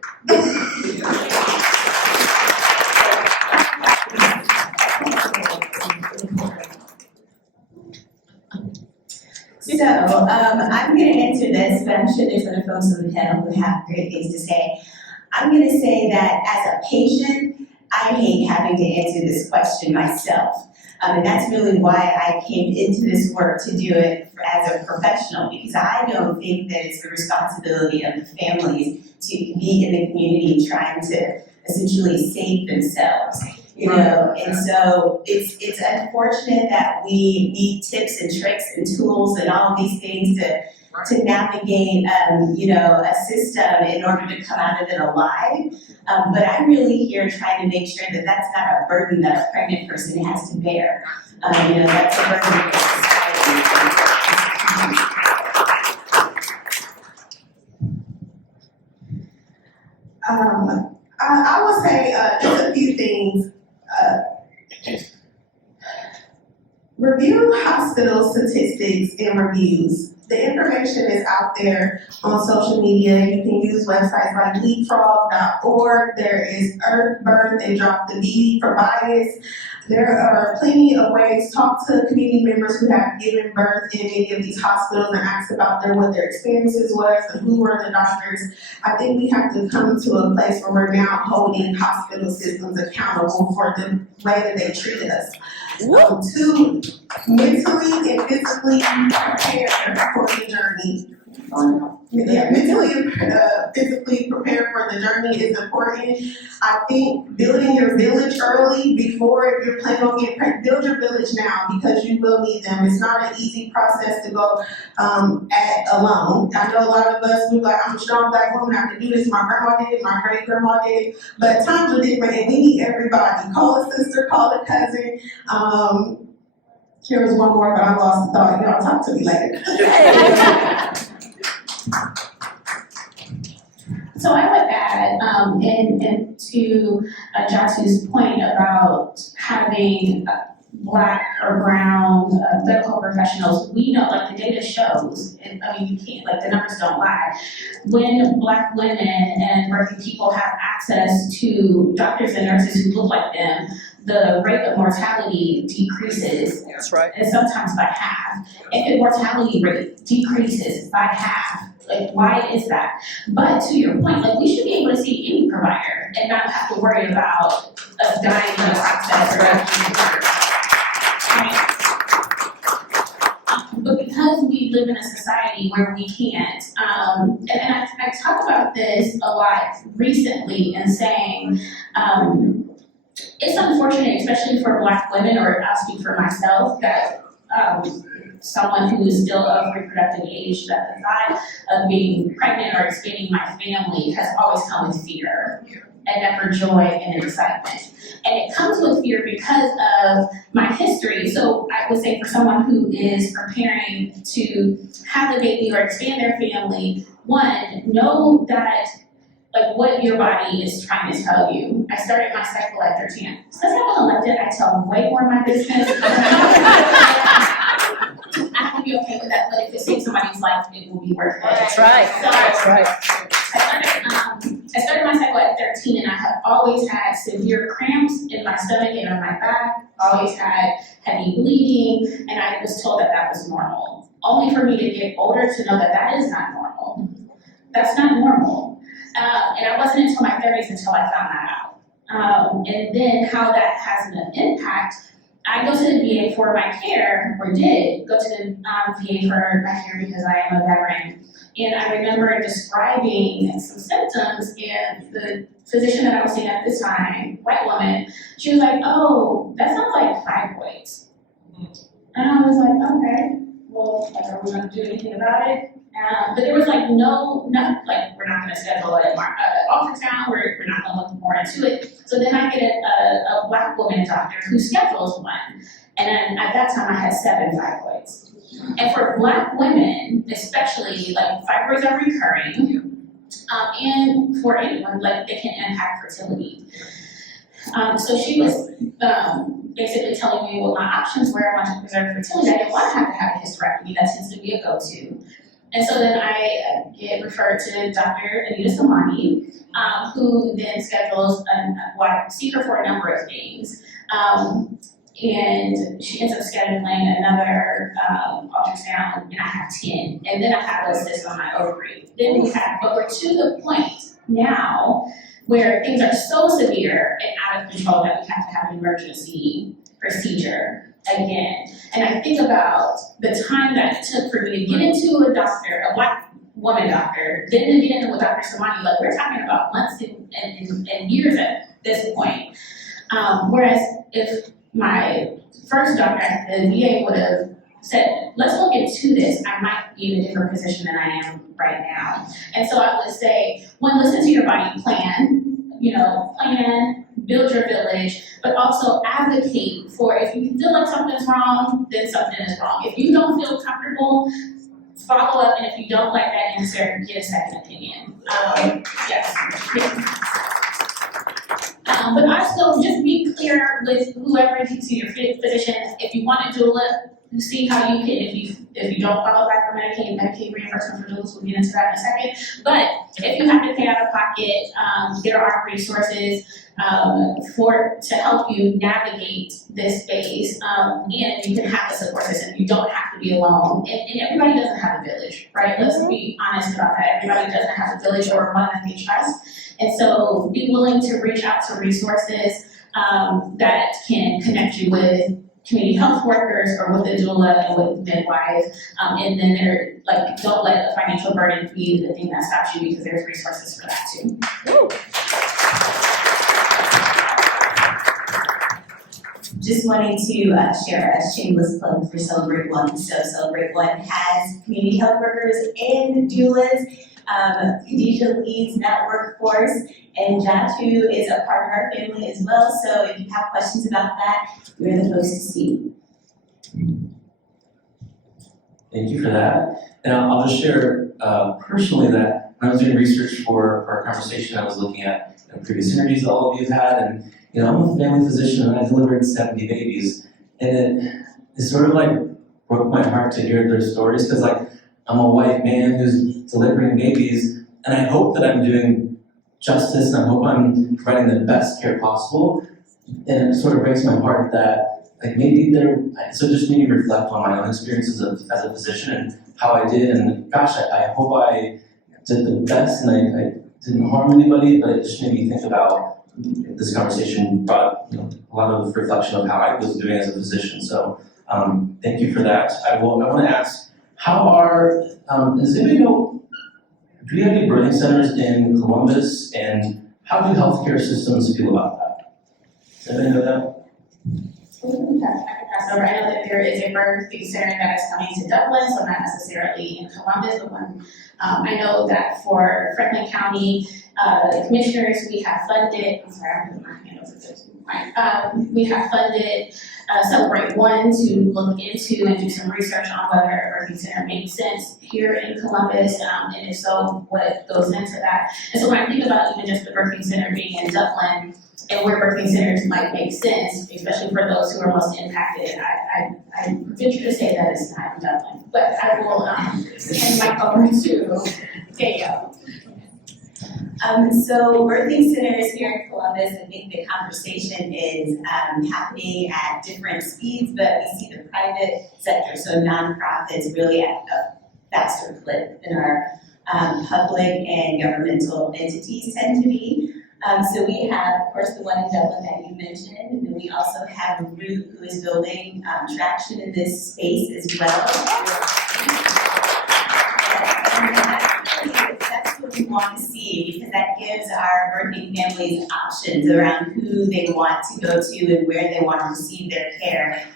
So, I'm gonna answer this, but I'm sure there's other folks on the panel who have great things to say. I'm gonna say that as a patient, I hate having to answer this question myself. And that's really why I came into this work to do it as a professional, because I don't think that it's the responsibility of the families to be in the community trying to essentially save themselves. You know, and so it's unfortunate that we need tips and tricks and tools and all of these things to navigate, a system in order to come out of it alive. But I'm really here trying to make sure that that's not a burden that a pregnant person has to bear. That's a burden for society. I would say just a few things. Review hospital statistics and reviews. the information is out there on social media. You can use websites like leapfrog.org. There is Earth Birth and Drop the B for bias. There are plenty of ways. Talk to community members who have given birth in any of these hospitals and ask about what their experiences was and who were the doctors. I think we have to come to a place where we're now holding hospital systems accountable for the way that they treated us. To mentally and physically prepare for the journey. Yeah, mentally and physically prepare for the journey is important. I think building your village early before you're planning on getting pregnant, build your village now because you will need them. It's not an easy process to go at alone. I know a lot of us, we're like, I'm a strong Black woman, I can do this. My grandma did it, my great grandma did it, but times are different and we need everybody. Call a sister, call a cousin. Here was one more, but I lost the thought. Y'all talk to me later. So I would add, and to Jatu's point about having Black or brown medical professionals, we know, like the data shows, and I mean, you can't, like the numbers don't lie. When Black women and working people have access to doctors and nurses who look like them, the rate of mortality decreases. That's right. And sometimes by half. And the mortality rate decreases by half. Like, why is that? But to your point, like, we should be able to see any provider and not have to worry about us dying in the process or but because we live in a society where we can't, and I talk about this a lot recently in saying, it's unfortunate, especially for Black women, or I'll speak for myself, that someone who is still of reproductive age, that the thought of being pregnant or expanding my family has always come with fear and never joy and excitement. And it comes with fear because of my history. So I would say for someone who is preparing to have a baby or expand their family, one, know that like what your body is trying to tell you. I started my cycle at 13. Since I was elected, I tell way more of my business. I can be okay with that, but if it saves somebody's life, it will be worth it. That's right. So, That's right. I started my cycle at 13 and I have always had severe cramps in my stomach and on my back, always had heavy bleeding, and I was told that that was normal. Only for me to get older to know that that is not normal. That's not normal. And it wasn't until my 30s until I found that out. And then how that has an impact, I go to the VA for my care, or did go to the VA for my care because I am a veteran. And I remember describing some symptoms, and the physician that I was seeing at this time, white woman, she was like, "Oh, that sounds like fibroids." And I was like, "Okay, well, like, are we going to do anything about it?" But there was like no, like, we're not going to schedule an ultrasound, we're not going to look more into it. So then I get a Black woman doctor who schedules one. And then at that time I had 7 fibroids. And for Black women, especially, like, fibroids are recurring, and for anyone, like, they can impact fertility. So she was basically telling me what my options were. I wanted to preserve fertility. I didn't want to have a hysterectomy. That tends to be a go-to. And so then I get referred to Dr. Anita Samani, who then schedules, I see her for a number of things. And she ends up scheduling another ultrasound, and I have 10. And then I have a cyst on my ovary. Then but we're to the point now where things are so severe and out of control that we have to have an emergency procedure again. And I think about the time that it took for me to get into a doctor, a Black woman doctor, then to get into a Dr. Samani, like, we're talking about months and years at this point. Whereas if my first doctor at the VA would have said, let's look into this, I might be in a different position than I am right now. And so I would say, one, listen to your body, plan, build your village, but also advocate for, if you feel like something's wrong, then something is wrong. If you don't feel comfortable, follow up, and if you don't like that answer, get a second opinion. Yes. But also, just be clear with whoever is your physician. If you want a doula, see how you can, if you don't qualify for Medicaid reimbursement for doulas, we'll get into that in a second. But if you have to pay out of pocket, there are resources to help you navigate this space, and you can have a support system. You don't have to be alone, and everybody doesn't have a village, right? Let's be honest about that. Everybody doesn't have a village or one that they trust, and so be willing to reach out to resources that can connect you with community health workers or with a doula and with midwives, and then don't let a financial burden be the thing that stops you, because there's resources for that too. Just wanting to share a shameless plug for Celebrate One. So Celebrate One has community health workers and doulas. Kadijah leads that workforce, and Jatu is a part of our family as well. So if you have questions about that, we're the folks to see. Thank you for that. And I'll just share personally that when I was doing research for our conversation, I was looking at previous interviews that all of you have had, and I'm a family physician and I delivered 70 babies, and it sort of like broke my heart to hear their stories, because I'm a white man who's delivering babies, and I hope that I'm doing justice, and I hope I'm providing the best care possible. And it sort of breaks my heart that so it just made me reflect on my own experiences as a physician and how I did, and gosh, I hope I did the best and I didn't harm anybody, but it just made me think about this conversation brought a lot of reflection of how I was doing as a physician. So thank you for that. I want to ask, does anybody know, do we have any birthing centers in Columbus, and how do healthcare systems feel about that? Does anybody know that? I can pass over. I know that there is a birthing center that is coming to Dublin, so not necessarily in Columbus, but I know that for Franklin County commissioners, we have funded, I'm sorry, I'm putting my hand over this. We have funded Celebrate One to look into and do some research on whether a birthing center makes sense here in Columbus, and if so, what goes into that. And so when I think about even just the birthing center being in Dublin, and where birthing centers might make sense, especially for those who are most impacted, I venture to say that it's not in Dublin. But I will hand the mic over to Danielle. So birthing centers here in Columbus, I think the conversation is happening at different speeds, but we see the private sector, so nonprofits, really at a faster clip than our public and governmental entities tend to be. So we have, of course, the one in Dublin that you mentioned, and then we also have Root, who is building traction in this space as well. That's what we want to see, because that gives our birthing families options around who they want to go to and where they want to receive their care.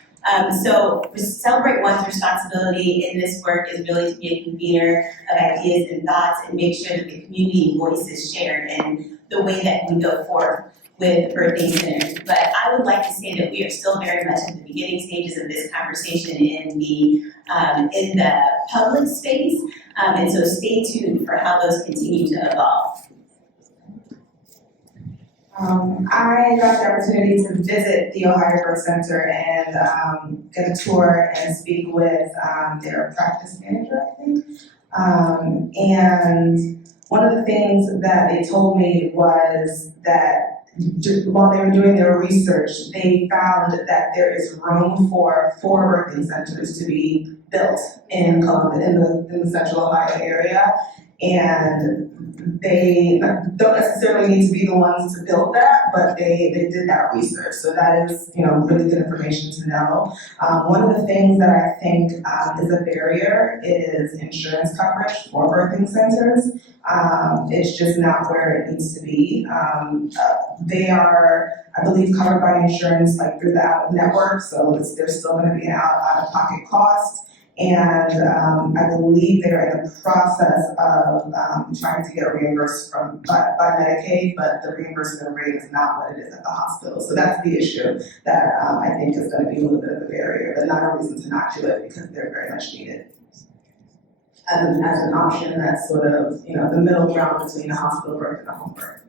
So Celebrate One's responsibility in this work is really to be a convener of ideas and thoughts and make sure that the community voice is shared in the way that we go forward with birthing centers. But I would like to say that we are still very much at the beginning stages of this conversation in the public space, and so stay tuned for how those continue to evolve. I got the opportunity to visit the Ohio Birth Center and get a tour and speak with their practice manager, I think. And one of the things that they told me was that while they were doing their research, they found that there is room for 4 birthing centers to be built in Columbus, in the central Ohio area. And they don't necessarily need to be the ones to build that, but they did that research. So that is, really good information to know. One of the things that I think is a barrier is insurance coverage for birthing centers. It's just not where it needs to be. They are, I believe, covered by insurance through the out network, so there's still going to be an out-of-pocket cost. And I believe they're in the process of trying to get reimbursed by Medicaid, but the reimbursement rate is not what it is at the hospital. So that's the issue that I think is going to be a little bit of a barrier, but not a reason to not do it, because they're very much needed. As an option that's sort of, the middle ground between a hospital birth and a home birth.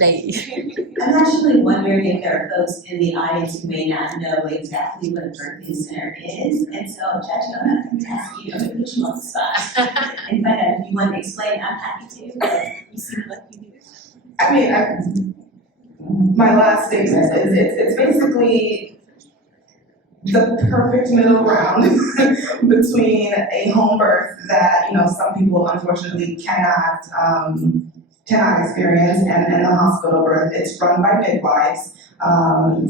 I'm actually wondering if there are folks in the audience who may not know exactly what a birthing center is. And so, Jatu, I'm going to ask you to put you on the spot. And find out if you want to explain, I'm happy to, but you seem like you do. I mean, my last statement is it's basically the perfect middle ground between a home birth that, you know, some people unfortunately cannot experience and the hospital birth. It's run by midwives,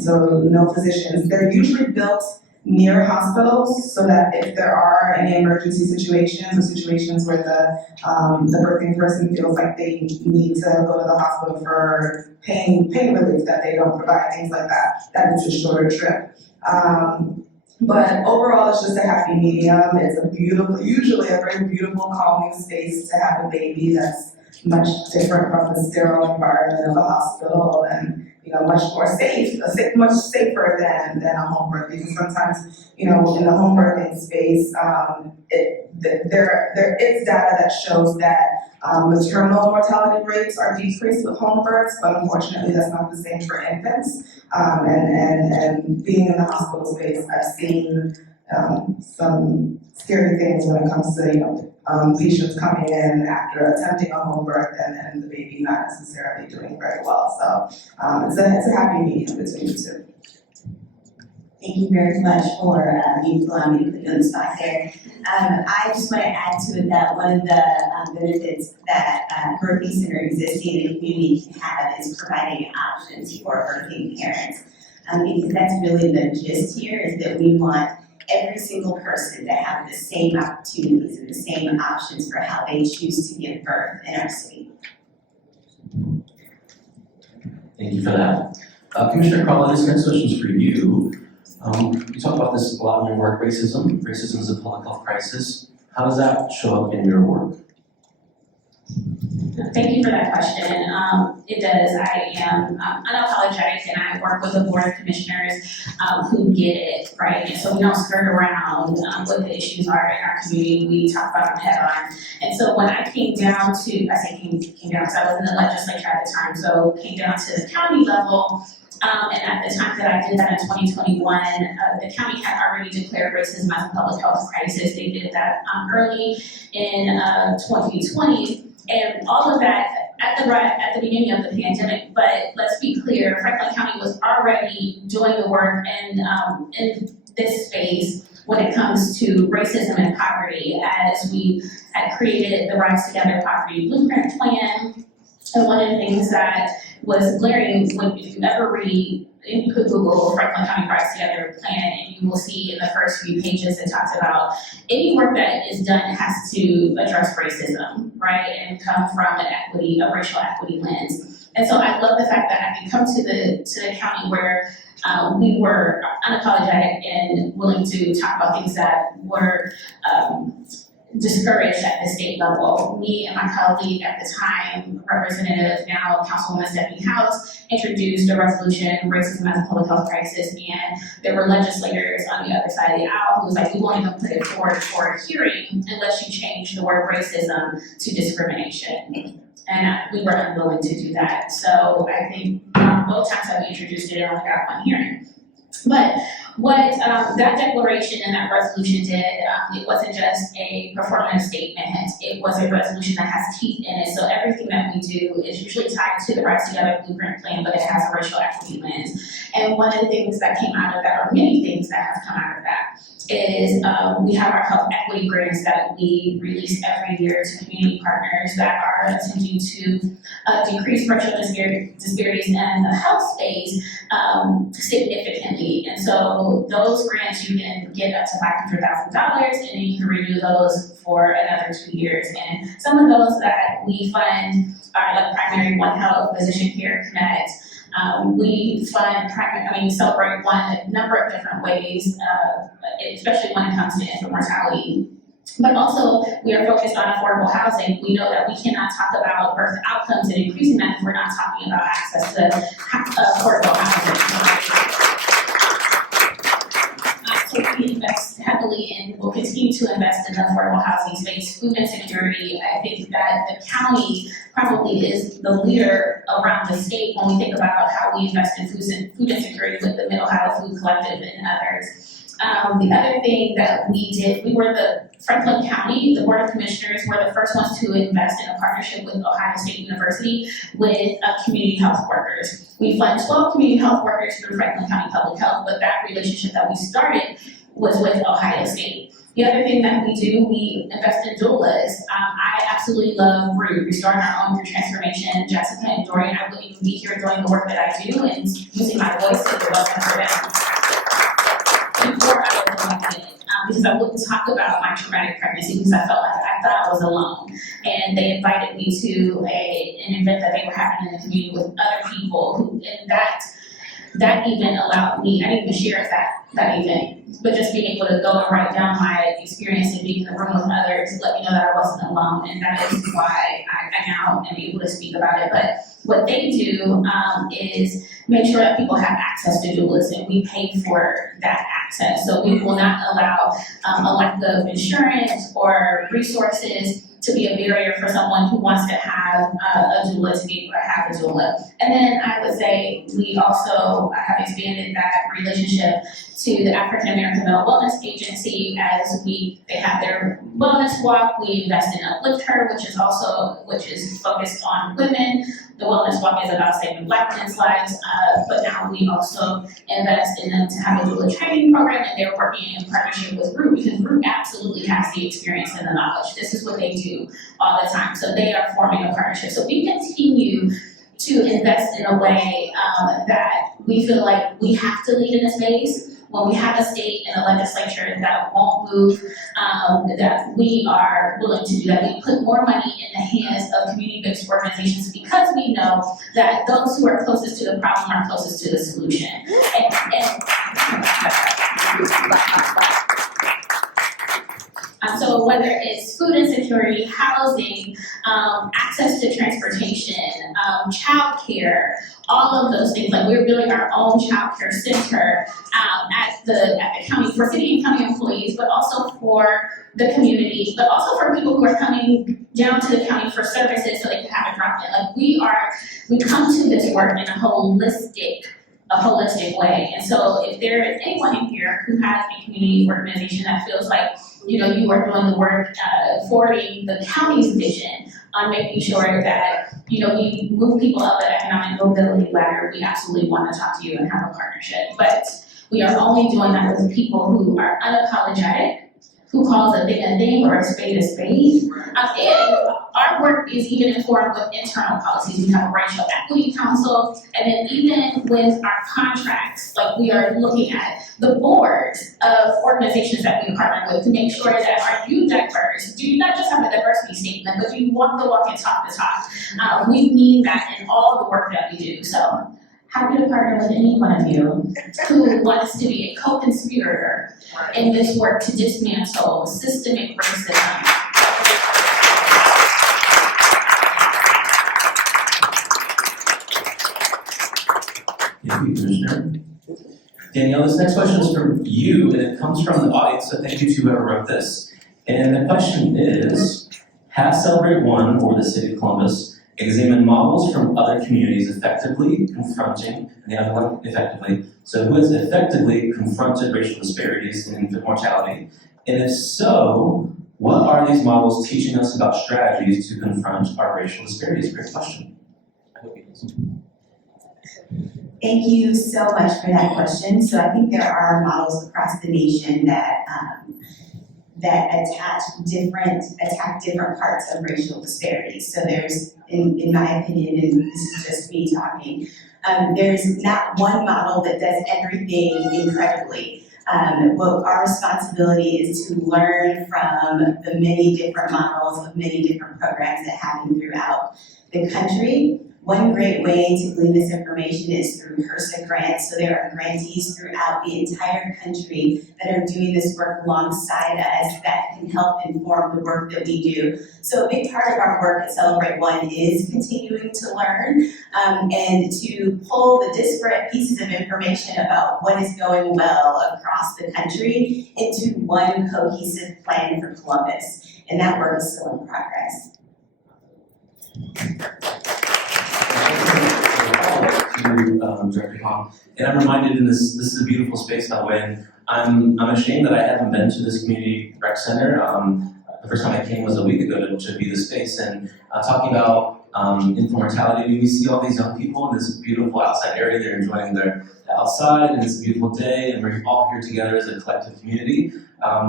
so no physicians. They're usually built near hospitals so that if there are any emergency situations or situations where the birthing person feels like they need to go to the hospital for pain relief that they don't provide, things like that, that is a shorter trip. But overall, it's just a happy medium. It's usually a very beautiful, calming space to have a baby that's much different from the sterile environment of a hospital, and you know, much more safe, much safer than a home birth. Because sometimes, you know, in the home birthing space, there is data that shows that maternal mortality rates are decreased with home births, but unfortunately, that's not the same for infants. And being in the hospital space, I've seen some scary things when it comes to, you know, patients coming in after attempting a home birth and the baby not necessarily doing very well. So it's a happy medium between the two. Thank you very much for allowing me to put you on the spot there. I just want to add to it that one of the benefits that birthing center existing in the community can have is providing options for birthing parents. Because that's really the gist here, is that we want every single person to have the same opportunities and the same options for how they choose to give birth in our city. Thank you for that. Commissioner Crawley, this next question is for you. You talk about this a lot in your work, racism. Racism is a public health crisis. How does that show up in your work? Thank you for that question. It does. I am unapologetic, and I work with a board of commissioners who get it, right? And so we don't skirt around what the issues are in our community. We talk about them head on. And so when I came down to, I say came down because I was in the legislature at the time, so came down to the county level. And at the time that I did that in 2021, the county had already declared racism as a public health crisis. They did that early in 2020. And all of that at the beginning of the pandemic, but let's be clear, Franklin County was already doing the work in this space when it comes to racism and poverty, as we had created the Rise Together Poverty Blueprint Plan. And one of the things that was glaring, if you ever read, you could Google Franklin County Rise Together Plan, and you will see in the first few pages it talks about any work that is done has to address racism, right, and come from a racial equity lens. And so I love the fact that I could come to the county where we were unapologetic and willing to talk about things that were discouraged at the state level. Me and my colleague at the time, Representative, now Councilwoman Stephanie House, introduced a resolution, racism as a public health crisis, and there were legislators on the other side of the aisle who was like, we won't even put it forward for a hearing unless you change the word racism to discrimination. And we were unwilling to do that. So I think both times that we introduced it, it only got one hearing. But what that declaration and that resolution did, it wasn't just a performative statement, it was a resolution that has teeth in it. So everything that we do is usually tied to the Rise Together Blueprint Plan, but it has a racial equity lens. And one of the things that came out of that, or many things that have come out of that, is we have our health equity grants that we release every year to community partners that are attempting to decrease racial disparities in the health space significantly. And so those grants, you can get up to $500,000, and then you can renew those for another 2 years. And some of those that we fund are like Primary One Health, Physician Care Connect. We fund Celebrate One a number of different ways, especially when it comes to infant mortality. But also, we are focused on affordable housing. We know that we cannot talk about birth outcomes and increasing that if we're not talking about access to affordable housing. So we invest heavily and will continue to invest in the affordable housing space, food insecurity. I think that the county probably is the leader around the state when we think about how we invest in food insecurity with the Mid-Ohio Food Collective and others. The other thing that we did, we were the Franklin County, the Board of Commissioners were the first ones to invest in a partnership with Ohio State University with community health workers. We fund 12 community health workers through Franklin County Public Health, but that relationship that we started was with Ohio State. The other thing that we do, we invest in doulas. I absolutely love Root. We started our own through transformation. Jessica and Torian, I wouldn't even be here doing the work that I do and using my voice if it wasn't for them. Before I was elected, because I wouldn't talk about my traumatic pregnancy because I felt like I thought I was alone. And they invited me to an event that they were having in the community with other people who, and that even allowed me, I didn't even share that event, but just being able to go and write down my experience and being in the room with others let me know that I wasn't alone, and that is why I now am able to speak about it. But what they do is make sure that people have access to doulas, and we pay for that access. So we will not allow a lack of insurance or resources to be a barrier for someone who wants to have a doula to be able to have a doula. And then I would say we also have expanded that relationship to the African American Male Wellness Agency as they have their wellness walk. We invest in Uplift Her, which is focused on women. The wellness walk is about saving Black women's lives, but now we also invest in them to have a doula training program, and they're working in partnership with Root because Root absolutely has the experience and the knowledge. This is what they do all the time. So they are forming a partnership. So we continue to invest in a way that we feel like we have to lead in a space. When we have a state and a legislature that won't move, that we are willing to do that. We put more money in the hands of community-based organizations because we know that those who are closest to the problem are closest to the solution. So whether it's food insecurity, housing, access to transportation, childcare, all of those things, like we're building our own childcare center at the county for city and county employees, but also for the community, but also for people who are coming down to the county for services so they can have a drop-in. Like we come to this work in a holistic way. And so if there is anyone in here who has a community organization that feels like, you are doing the work forwarding the county's vision on making sure that, we move people up the economic mobility ladder, we absolutely want to talk to you and have a partnership. But we are only doing that with people who are unapologetic, who calls a thing or a spade a spade. And our work is even informed with internal policies. We have a racial equity council, and then even with our contracts, like we are looking at the boards of organizations that we partner with to make sure that are you diverse? Do you not just have a diversity statement, but do you walk the walk and talk the talk? We mean that in all the work that we do. So happy to partner with any one of you who wants to be a co-conspirator in this work to dismantle systemic racism. Thank you, Commissioner. Danielle, this next question is from you, and it comes from the audience, so thank you to whoever wrote this. And the question is, has Celebrate One, or the City of Columbus, examined models from other communities effectively confronting, and the other one effectively, so who has effectively confronted racial disparities in infant mortality? And if so, what are these models teaching us about strategies to confront our racial disparities? Great question. I hope you can. Thank you so much for that question. So I think there are models across the nation that attack different parts of racial disparities. So there's, in my opinion, and this is just me talking, there's not one model that does everything incredibly. Well, our responsibility is to learn from the many different models of many different programs that happen throughout the country. One great way to glean this information is through HRSA grants. So there are grantees throughout the entire country that are doing this work alongside us that can help inform the work that we do. So a big part of our work at Celebrate One is continuing to learn and to pull the disparate pieces of information about what is going well across the country into one cohesive plan for Columbus. And that work is still in progress. To Director Tong, and I'm reminded in this is a beautiful space by the way, and I'm ashamed that I haven't been to this community rec center. The first time I came was a week ago to view the space, and talking about mortality, we see all these young people in this beautiful outside area. They're enjoying their outside, and it's a beautiful day, and we're all here together as a collective community.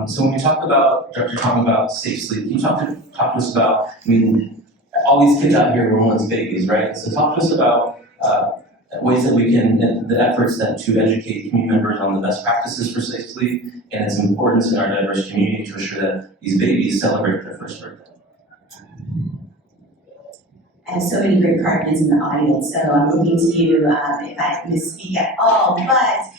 So when you talk about, Dr. Tong, about safe sleep, can you talk to us about, I mean, all these kids out here were once babies, right? So talk to us about ways that we can, the efforts that to educate community members on the best practices for safe sleep and its importance in our diverse community to ensure that these babies celebrate their first birthday. I have so many great partners in the audience, so I'm looking to you if I misspeak at all. But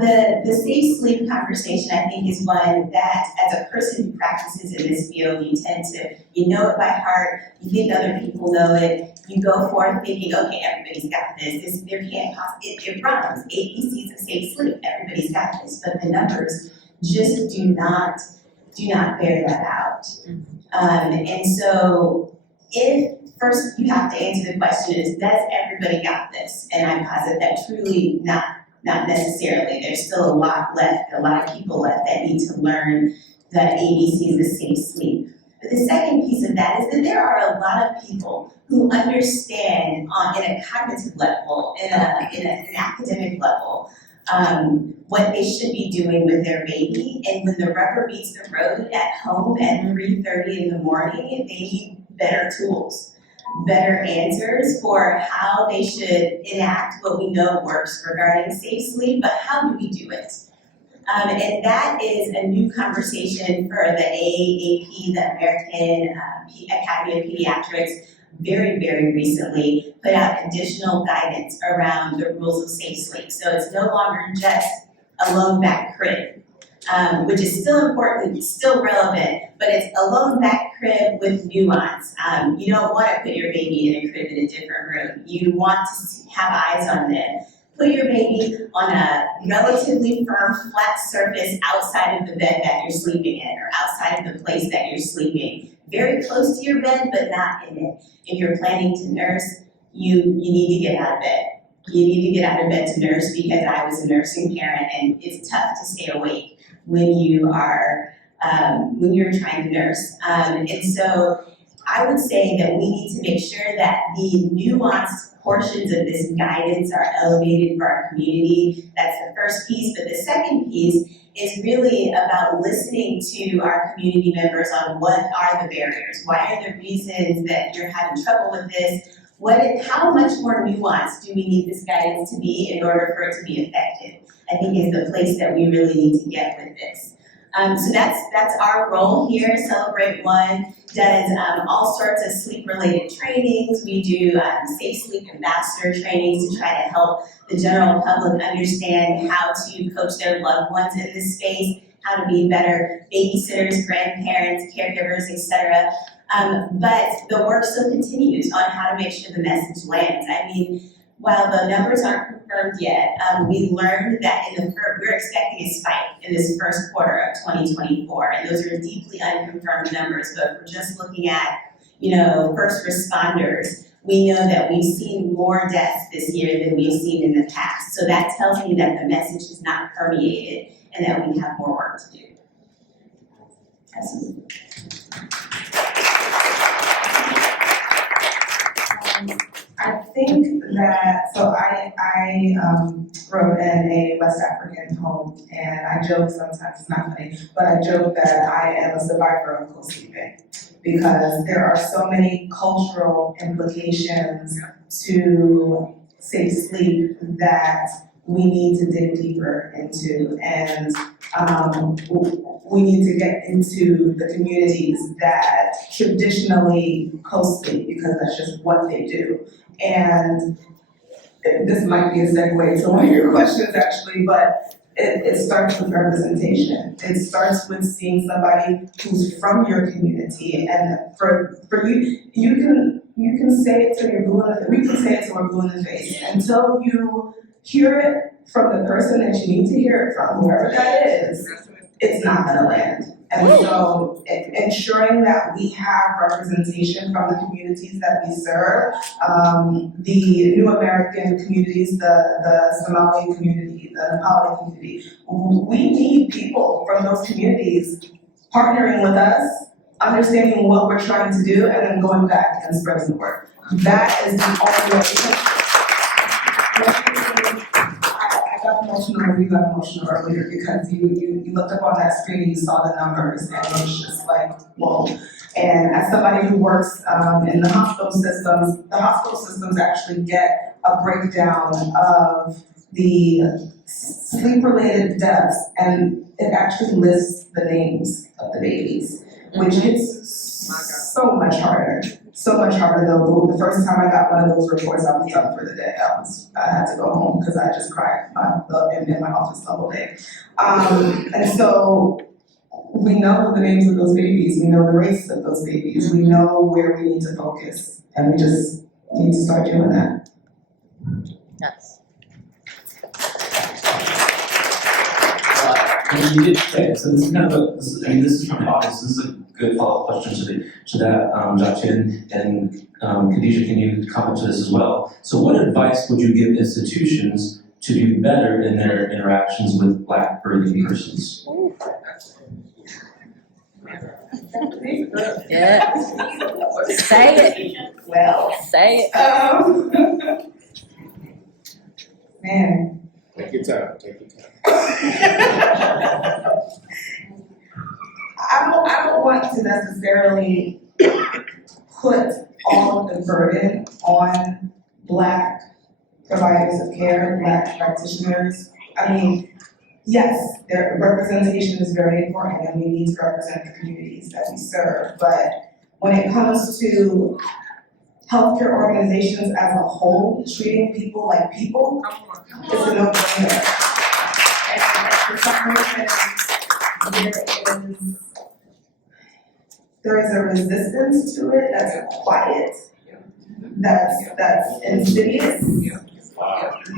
the safe sleep conversation, I think, is one that, as a person who practices in this field, you tend to, you know it by heart, you think other people know it, you go forth thinking, okay, everybody's got this, there can't possibly, it runs, ABCs of safe sleep, everybody's got this, but the numbers just do not bear that out. And so, if first you have to answer the question is, does everybody got this? And I posit that truly not necessarily. There's still a lot left, a lot of people left that need to learn the ABCs of safe sleep. But the second piece of that is that there are a lot of people who understand in a cognitive level, in an academic level, what they should be doing with their baby. And when the rubber meets the road at home at 3:30 in the morning, they need better tools, better answers for how they should enact what we know works regarding safe sleep, but how do we do it? And that is a new conversation for the AAP, the American Academy of Pediatrics, very, very recently put out additional guidance around the rules of safe sleep. So it's no longer just a lone back crib, which is still important, still relevant, but it's a lone back crib with nuance. You don't want to put your baby in a crib in a different room. You want to have eyes on them. Put your baby on a relatively firm, flat surface outside of the bed that you're sleeping in, or outside of the place that you're sleeping. Very close to your bed, but not in it. If you're planning to nurse, you need to get out of bed. You need to get out of bed to nurse, because I was a nursing parent, and it's tough to stay awake when you're trying to nurse. And so I would say that we need to make sure that the nuanced portions of this guidance are elevated for our community. That's the first piece. But the second piece is really about listening to our community members on what are the barriers, why are the reasons that you're having trouble with this, how much more nuanced do we need this guidance to be in order for it to be effective, I think is the place that we really need to get with this. So that's our role here. Celebrate One does all sorts of sleep-related trainings. We do safe sleep ambassador trainings to try to help the general public understand how to coach their loved ones in this space, how to be better babysitters, grandparents, caregivers, etc. But the work still continues on how to make sure the message lands. I mean, while the numbers aren't confirmed yet, we learned that we're expecting a spike in this first quarter of 2024, and those are deeply unconfirmed numbers. But if we're just looking at, first responders, we know that we've seen more deaths this year than we've seen in the past. So that tells me that the message is not permeated and that we have more work to do. Absolutely. I think that, so I grew up in a West African home, and I joke sometimes, it's not funny, but I joke that I am a survivor of co-sleeping, because there are so many cultural implications to safe sleep that we need to dig deeper into, and we need to get into the communities that traditionally co-sleep, because that's just what they do. And this might be a segue to one of your questions actually, but it starts with representation. It starts with seeing somebody who's from your community, and for you, you can say it till you're blue in the face. We can say it till we're blue in the face. Until you hear it from the person that you need to hear it from, whoever that is, it's not gonna land. And so ensuring that we have representation from the communities that we serve, the New American communities, the Somali community, the Nepali community, we need people from those communities partnering with us, understanding what we're trying to do, and then going back and spreading the word. That is the only way. I got emotional, or you got emotional earlier, because you looked up on that screen and you saw the numbers, and it's just like, whoa. And as somebody who works in the hospital systems actually get a breakdown of the sleep-related deaths, and it actually lists the names of the babies, which is so much harder. So much harder though. The first time I got one of those reports, I was done for the day. I had to go home because I just cried in my office the whole day. And so we know the names of those babies. We know the race of those babies. We know where we need to focus, and we just need to start doing that. Yes. And you did say, so this is kind of this is from the audience, this is a good follow-up question to that, Jatu, and Kadijah, can you comment to this as well? So what advice would you give institutions to do better in their interactions with Black birthing persons? Yeah. Say it. Well, Say it. man. Take your time, take your time. I don't want to necessarily put all of the burden on Black providers of care, Black practitioners. I mean, yes, their representation is very important, and we need to represent the communities that we serve, but when it comes to healthcare organizations as a whole, treating people like people, it's a no-brainer. And for some reason, there is a resistance to it that's quiet, that's insidious,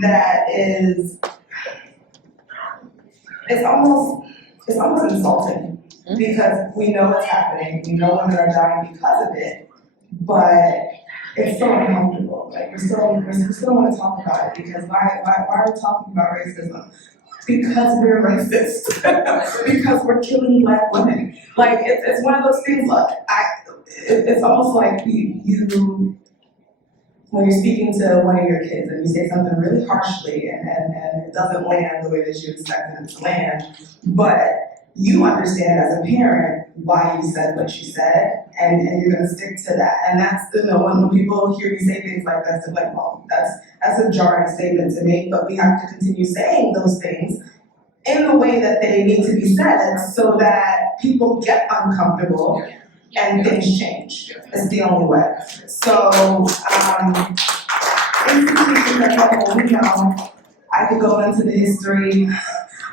that is, it's almost insulting, because we know it's happening, we know women are dying because of it, but it's so uncomfortable. Like we still want to talk about it, because why are we talking about racism? Because we're racist. Because we're killing Black women. Like it's one of those things. Look, it's almost like you when you're speaking to one of your kids and you say something really harshly and it doesn't land the way that you expected it to land, but you understand as a parent why you said what you said, and you're gonna stick to that. And that's, when people hear me say things like that, they're like, well, that's a jarring statement to make, but we have to continue saying those things in the way that they need to be said, so that people get uncomfortable and things change. It's the only way. So, institutions as a whole, I could go into the history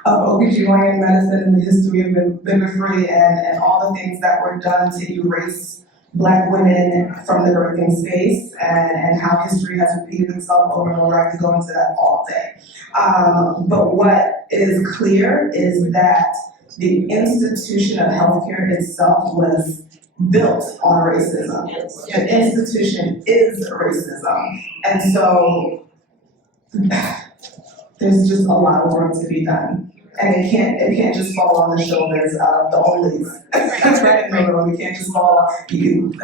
of OBGYN medicine and the history of midwifery and all the things that were done to erase Black women from the birthing space, and how history has repeated itself over and over. I could go into that all day. But what is clear is that the institution of healthcare itself was built on racism. The institution is racism. And so there's just a lot of work to be done. And it can't just fall on the shoulders of the onlys. No, we can't just fall.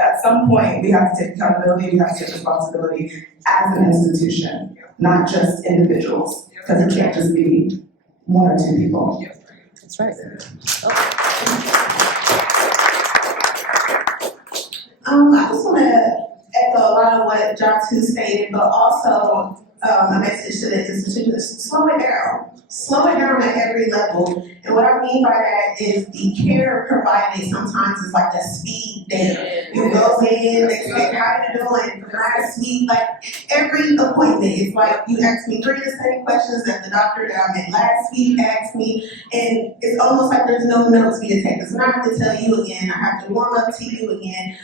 At some point, we have to take accountability, we have to take responsibility as an institution, not just individuals, because it can't just be one or two people. That's right. I just want to echo a lot of what Jatu stated, but also a message to the institution: slow it down. Slow it down at every level. And what I mean by that is the care provided sometimes is like a speed date. You go in, they say, how you doing? Last week, like every appointment, it's like you ask me 3 of the same questions that the doctor that I met last week asked me, and it's almost like there's no notes for you to take. So I have to tell you again, I have to warm up to you again.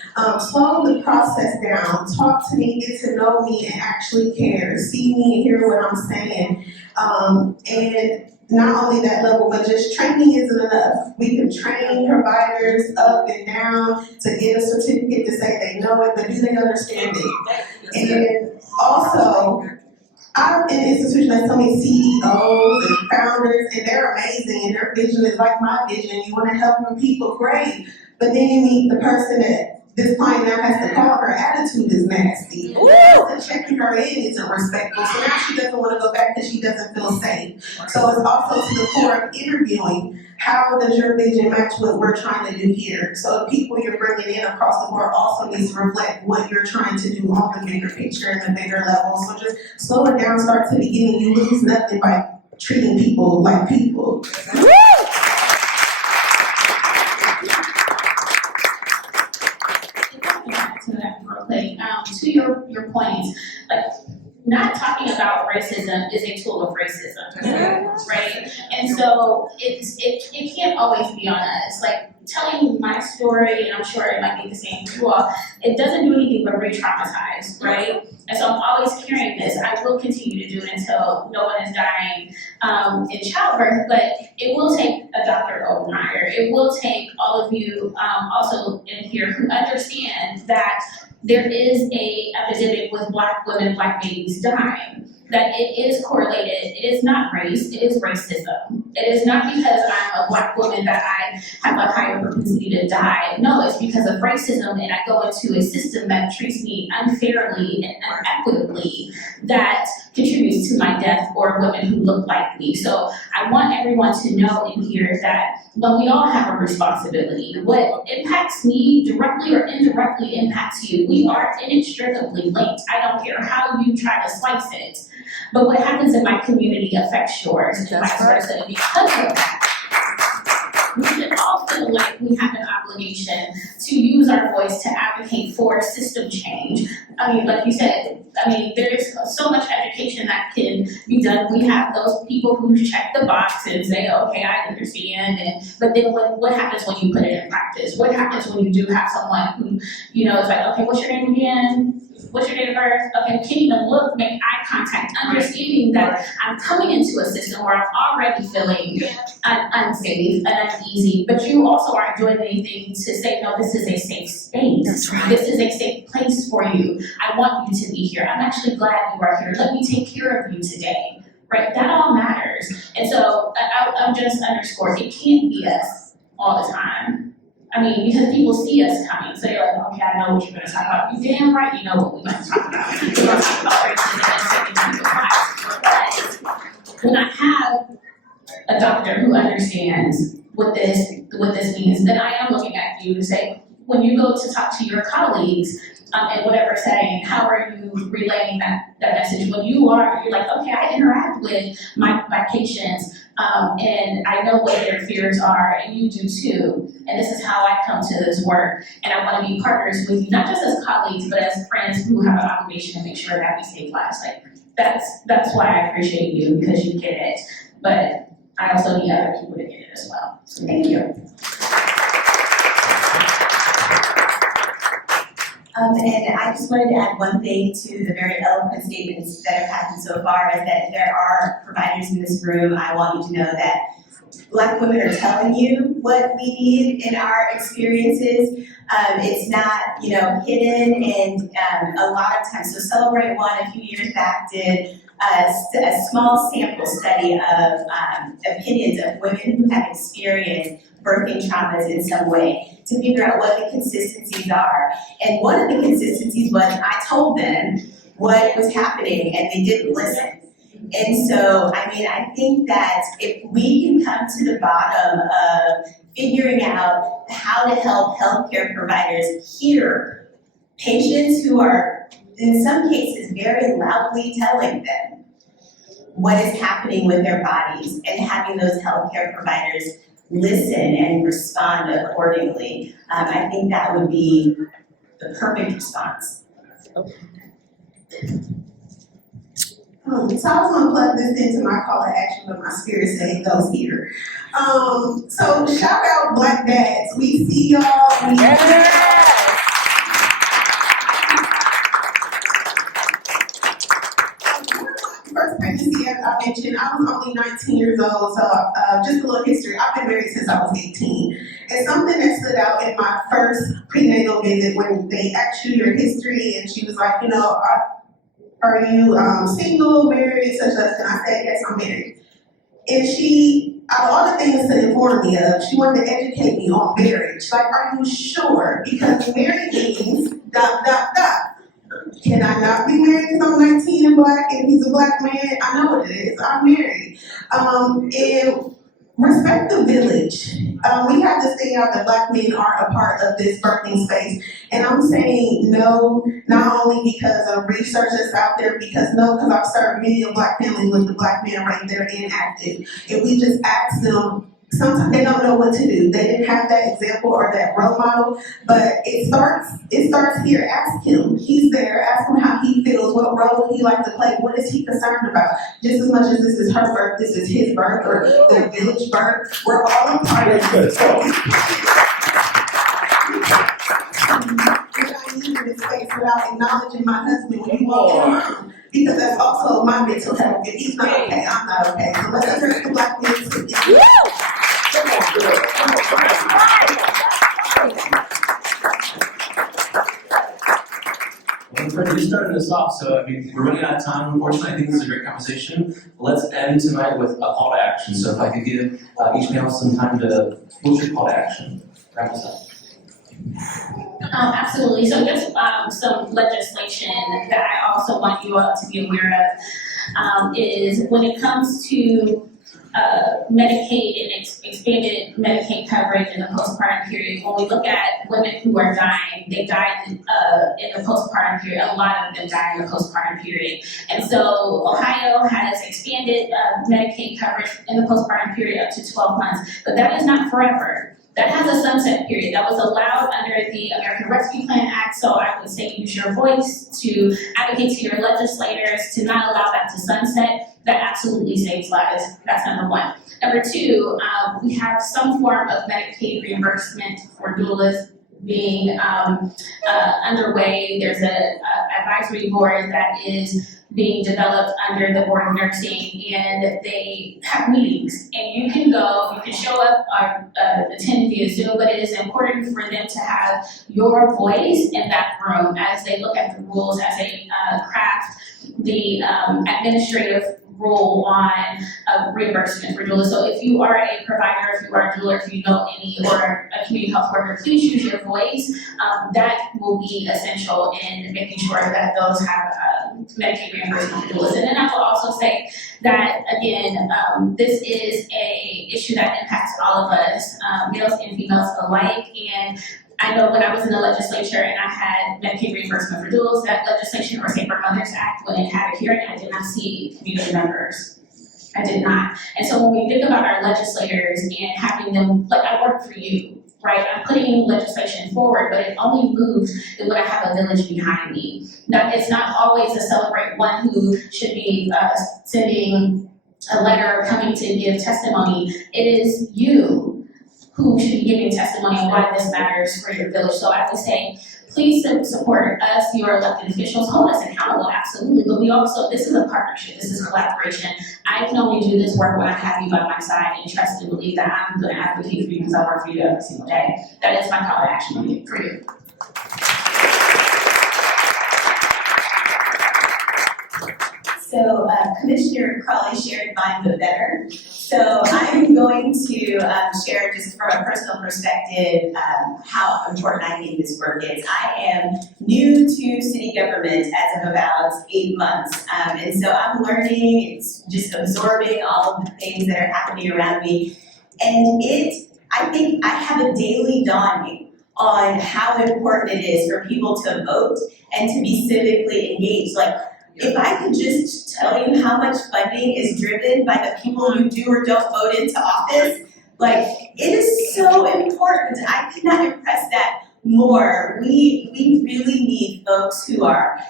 Slow the process down. Talk to me, get to know me, and actually care. See me and hear what I'm saying. And not only that level, but just training isn't enough. We can train providers up and down to get a certificate to say they know it, but do they understand it? And also, I'm in an institution that's so many CEOs and founders, and they're amazing, and their vision is like my vision. You want to help them people, great. But then you meet the person that this client now has to call, her attitude is nasty. The checking her in isn't respectful, so now she doesn't want to go back because she doesn't feel safe. So it's also to the core of interviewing, how does your vision match what we're trying to do here? So the people you're bringing in across the board also needs to reflect what you're trying to do on the bigger picture and the bigger level. So just slow it down, start to the beginning. You lose nothing by treating people like people. To that real quick, to your point, like, not talking about racism is a tool of racism, right? And so it can't always be on us. Like, telling my story, and I'm sure it might be the same for you all, it doesn't do anything but re-traumatize, right? And so I'm always carrying this. I will continue to do it until no one is dying in childbirth, but it will take a Dr. Overmire. It will take all of you also in here who understand that there is a epidemic with Black women, Black babies dying. That it is correlated, it is not race, it is racism. It is not because I'm a Black woman that I have a higher propensity to die. No, it's because of racism, and I go into a system that treats me unfairly and unequitably that contributes to my death, or women who look like me. So I want everyone to know in here that we all have a responsibility. What impacts me directly or indirectly impacts you. We are inextricably linked. I don't care how you try to slice it. But what happens in my community affects yours, and vice versa. And because of that, we should all feel like we have an obligation to use our voice to advocate for system change. I mean, like you said, there's so much education that can be done. We have those people who check the box and say, okay, I understand. But then what happens when you put it in practice? What happens when you do have someone who, is like, okay, what's your name again? What's your date of birth? Okay, can even look, make eye contact, understanding that I'm coming into a system where I'm already feeling unsafe and uneasy, but you also aren't doing anything to say, no, this is a safe space. That's right. This is a safe place for you. I want you to be here. I'm actually glad you are here. Let me take care of you today. Right? That all matters. And so I'm just underscoring, it can't be us all the time. Because people see us coming, so you're like, okay, I know what you're gonna talk about. You damn right you know what we're gonna talk about. We're gonna talk about racism and taking people's lives. But when I have a doctor who understands what this means, then I am looking at you to say, when you go to talk to your colleagues, in whatever setting, how are you relaying that message? When you're like, okay, I interact with my patients, and I know what their fears are, and you do too. And this is how I come to this work. And I want to be partners with you, not just as colleagues, but as friends who have an obligation to make sure that we save lives. Like, that's why I appreciate you, because you get it. But I also need other people to get it as well. So thank you. And I just wanted to add one thing to the very eloquent statements that have happened so far, is that there are providers in this room. I want you to know that Black women are telling you what we need in our experiences. It's not, hidden, and a lot of times, so Celebrate One a few years back did a small sample study of opinions of women who have experienced birthing traumas in some way, to figure out what the consistencies are. And one of the consistencies was, I told them what was happening and they didn't listen. And so, I think that if we can come to the bottom of figuring out how to help healthcare providers hear patients who are, in some cases, very loudly telling them what is happening with their bodies, and having those healthcare providers listen and respond accordingly, I think that would be the perfect response. So I was gonna plug this into my call to action, but my spirit said it goes here. So shout out Black dads. We see y'all. First pregnancy, as I mentioned, I was only only 19 years old, so just a little history. I've been married since I was 18. And something that stood out in my first prenatal visit when they asked you your history, and she was like, you know, are you single, married, such as, and I said, yes, I'm married. And she, out of all the things to inform me of, she wanted to educate me on marriage. Like, are you sure? Because marriage means ... Can I not be married because I'm 19 and black and he's a black man? I know what it is. I'm married. And respect the village. We have this thing out that black men are a part of this birthing space. And I'm saying no, not only because of research that's out there, because I've served many of black families with the black man right there inactive. If we just ask them, sometimes they don't know what to do. They didn't have that example or that role model, but it starts here. Ask him. He's there. Ask him how he feels, what role would he like to play, what is he concerned about? Just as much as this is her birth, this is his birth or the village birth. We're all a part of this. We're not leaving this space without acknowledging my husband when he walks around. Because that's also my mental health. If he's not okay, I'm not okay. So let's address the black men together. Well, Fred, you started us off, so I mean, we're running out of time, unfortunately. I think this is a great conversation. Let's end tonight with a call to action. So if I could give each panel some time to, what's your call to action? Wrap us up. Absolutely. So just some legislation that I also want you all to be aware of is when it comes to Medicaid and expanded Medicaid coverage in the postpartum period. When we look at women who are dying, they die in the postpartum period. A lot of them die in the postpartum period. And so Ohio has expanded Medicaid coverage in the postpartum period up to 12 months, but that is not forever. That has a sunset period that was allowed under the American Rescue Plan Act, so I would say use your voice to advocate to your legislators to not allow that to sunset. That absolutely saves lives. That's number one. Number two, we have some form of Medicaid reimbursement for doulas being underway. There's an advisory board that is being developed under the Board of Nursing, and they have meetings. And you can go, you can show up or attend via Zoom, but it is important for them to have your voice in that room as they look at the rules, as they craft the administrative rule on reimbursement for doulas. So if you are a provider, if you are a doula, if you know any, or a community health worker, please use your voice. That will be essential in making sure that those have Medicaid reimbursement for doulas. And then I will also say that, again, this is a issue that impacts all of us, males and females alike. And I know when I was in the legislature and I had Medicaid reimbursement for doulas, that legislation, or Safer Mothers Act, when it had a hearing, I did not see community members. I did not. And so when we think about our legislators and having them, like, I work for you, right? I'm putting legislation forward, but it only moves when I have a village behind me. Now, it's not always to celebrate one who should be sending a letter, coming to give testimony. It is you who should be giving testimony on why this matters for your village. So I would say, please support us, your elected officials, hold us accountable, absolutely, but we also, this is a partnership, this is collaboration. I can only do this work when I have you by my side and trust and believe that I'm gonna advocate for you because I work for you every single day. That is my call to action for you. So Commissioner Crawley shared mine but better. So I'm going to share just from a personal perspective how important I think this work is. I am new to city government as of about 8 months. And so I'm learning, it's just absorbing all of the things that are happening around me. And I think I have a daily dawning on how important it is for people to vote and to be civically engaged. Like, if I could just tell you how much funding is driven by the people who do or don't vote into office, like, it is so important. I could not impress that more. We really need folks who are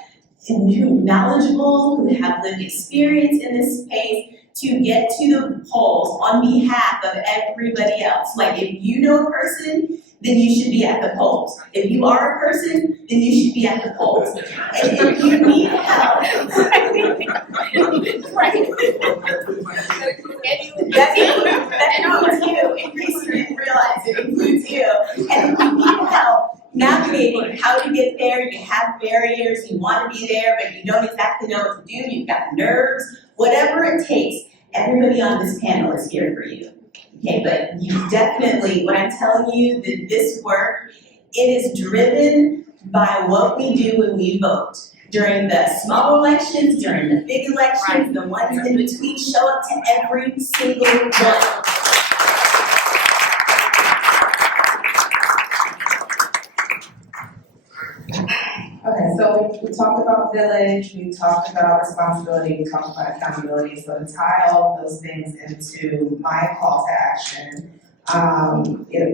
knowledgeable, who have lived experience in this space, to get to the polls on behalf of everybody else. Like, if you know a person then you should be at the polls. If you are a person, then you should be at the polls. And if you need help, right? That includes you, in case you didn't realize it includes you. And if you need help navigating how to get there, you have barriers, you want to be there, but you don't exactly know what to do, you've got nerves, whatever it takes, everybody on this panel is here for you. Okay, but you definitely, when I'm telling you that this work, it is driven by what we do when we vote. During the small elections, during the big elections, the ones in between, show up to every single one. Okay, so we talked about village, we talked about responsibility, we talked about accountability. So to tie all of those things into my call to action,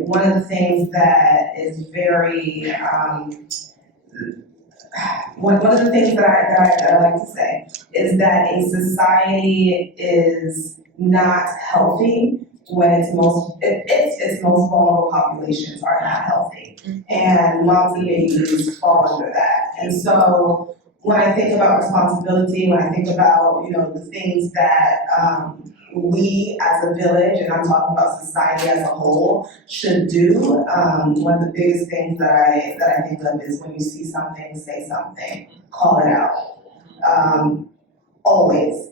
one of the things that is very, one of the things that I like to say is that a society is not healthy when its most vulnerable populations are not healthy. And moms and babies fall under that. And so when I think about responsibility, when I think about, the things that we as a village, and I'm talking about society as a whole, should do, one of the biggest things that I think of is when you see something, say something, call it out. Always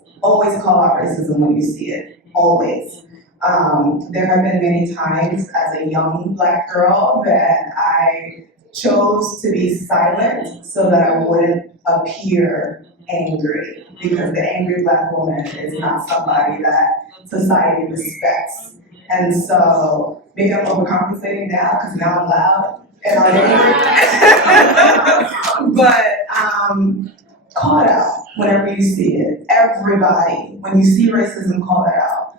call out racism when you see it, always. There have been many times as a young Black girl that I chose to be silent so that I wouldn't appear angry, because the angry Black woman is not somebody that society respects. And so maybe I'm overcompensating now because now I'm loud and I'm angry. But call it out whenever you see it. Everybody, when you see racism, call it out.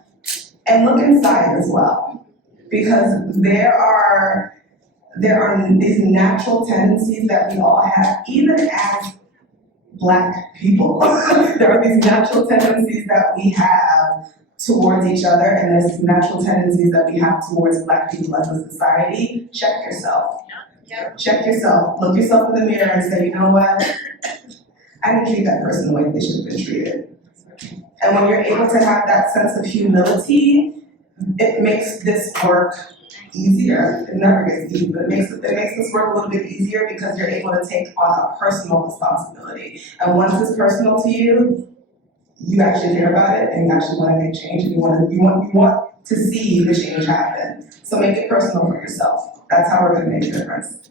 And look inside as well, because there are these natural tendencies that we all have, even as Black people. There are these natural tendencies that we have towards each other, and there's these natural tendencies that we have towards Black people as a society. Check yourself. Check yourself. Look yourself in the mirror and say, you know what? I didn't treat that person the way they should have been treated. And when you're able to have that sense of humility, it makes this work easier. It never gets easy, but it makes this work a little bit easier because you're able to take on a personal responsibility. And once it's personal to you, you actually care about it and you actually want to make change, and you want to see the change happen. So make it personal for yourself. That's how we're going to make a difference.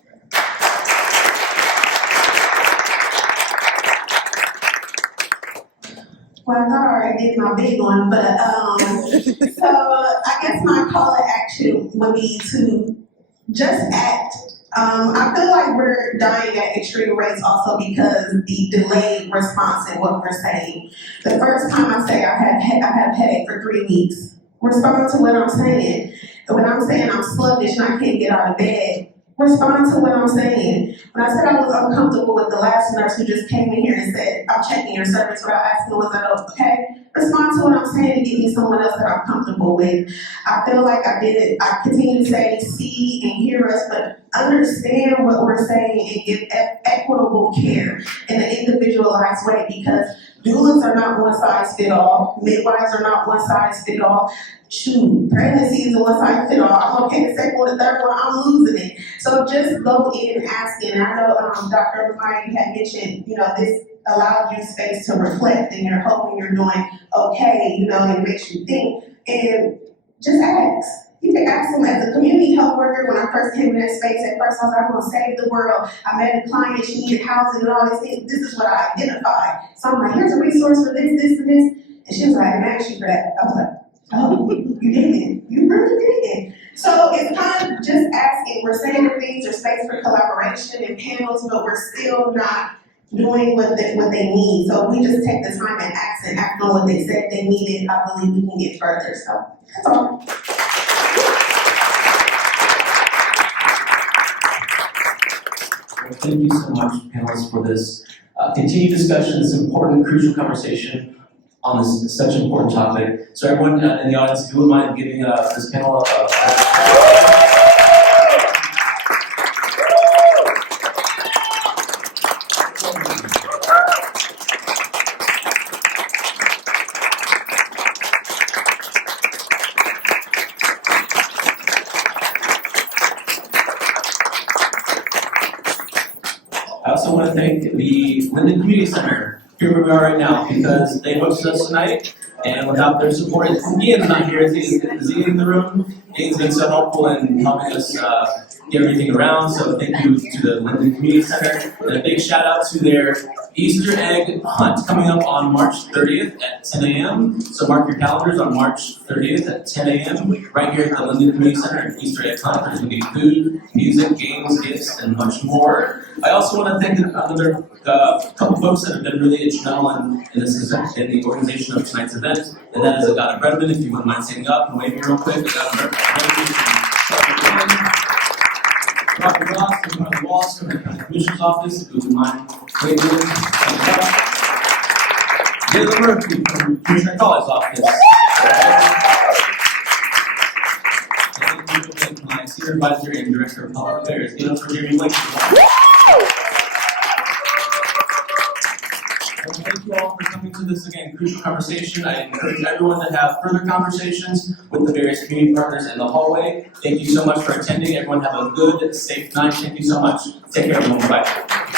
Well, I thought I already did my big one, but, so I guess my call to action would be to just act. I feel like we're dying at extreme rates also because the delayed response in what we're saying. The first time I say I have headache for 3 weeks, respond to what I'm saying. And when I'm saying I'm sluggish and I can't get out of bed, respond to what I'm saying. When I said I was uncomfortable with the last nurse who just came in here and said, I'm checking your service without asking, was that okay? Respond to what I'm saying and give me someone else that I'm comfortable with. I feel like I did it. I continue to say, see and hear us, but understand what we're saying and give equitable care in an individualized way, because doulas are not one size fit all. Midwives are not one size fit all. Shoot, pregnancy is a one size fit all. I'm okay the second one, the third one, I'm losing it. So just go in asking. I know Dr. Overmire, you had mentioned, this allowed you space to reflect and you're hoping you're doing okay, it makes you think. And just ask. You can ask them as a community health worker. When I first came in that space, at first I was like, I'm gonna save the world. I met a client, she needed housing and all these things. This is what I identified. So I'm like, here's a resource for this, this, and this. And she was like, I didn't ask you for that. I was like, oh, you didn't. You really didn't. So it's kind of just asking. We're saying that things are space for collaboration and panels, but we're still not doing what they need. So if we just take the time and act on what they said they needed, I believe we can get further. So that's all. Thank you so much, panelists, for this continued discussion, this important, crucial conversation on this such an important topic. So everyone in the audience, if you wouldn't mind giving this panel I also want to thank the Linden Community Center, here where we are right now, because they hosted us tonight, and without their support, Ian's not here, is he in the room? Ian's been so helpful in helping us get everything around, so thank you to the Linden Community Center, and a big shout out to their Easter egg hunt coming up on March 30th at 10 a.m. So mark your calendars on March 30th at 10 a.m. right here at the Linden Community Center, Easter egg hunt. There's going to be food, music, games, gifts, and much more. I also want to thank another couple folks that have been really instrumental in the organization of tonight's event, and that is Agata Bredman. If you wouldn't mind standing up and waving real quick. Agata Bredman. Dr. Ross, from the Walls, from the Commissioner's Office, if you wouldn't mind waving. Gayla Murphy from Commissioner Crawley's office. And my Senior Advisor and Director of Public Affairs, Gayla for Jeremy Blake. Thank you all for coming to this, again, crucial conversation. I encourage everyone to have further conversations with the various community partners in the hallway. Thank you so much for attending. Everyone have a good, safe night. Thank you so much. Take care, everyone. Bye.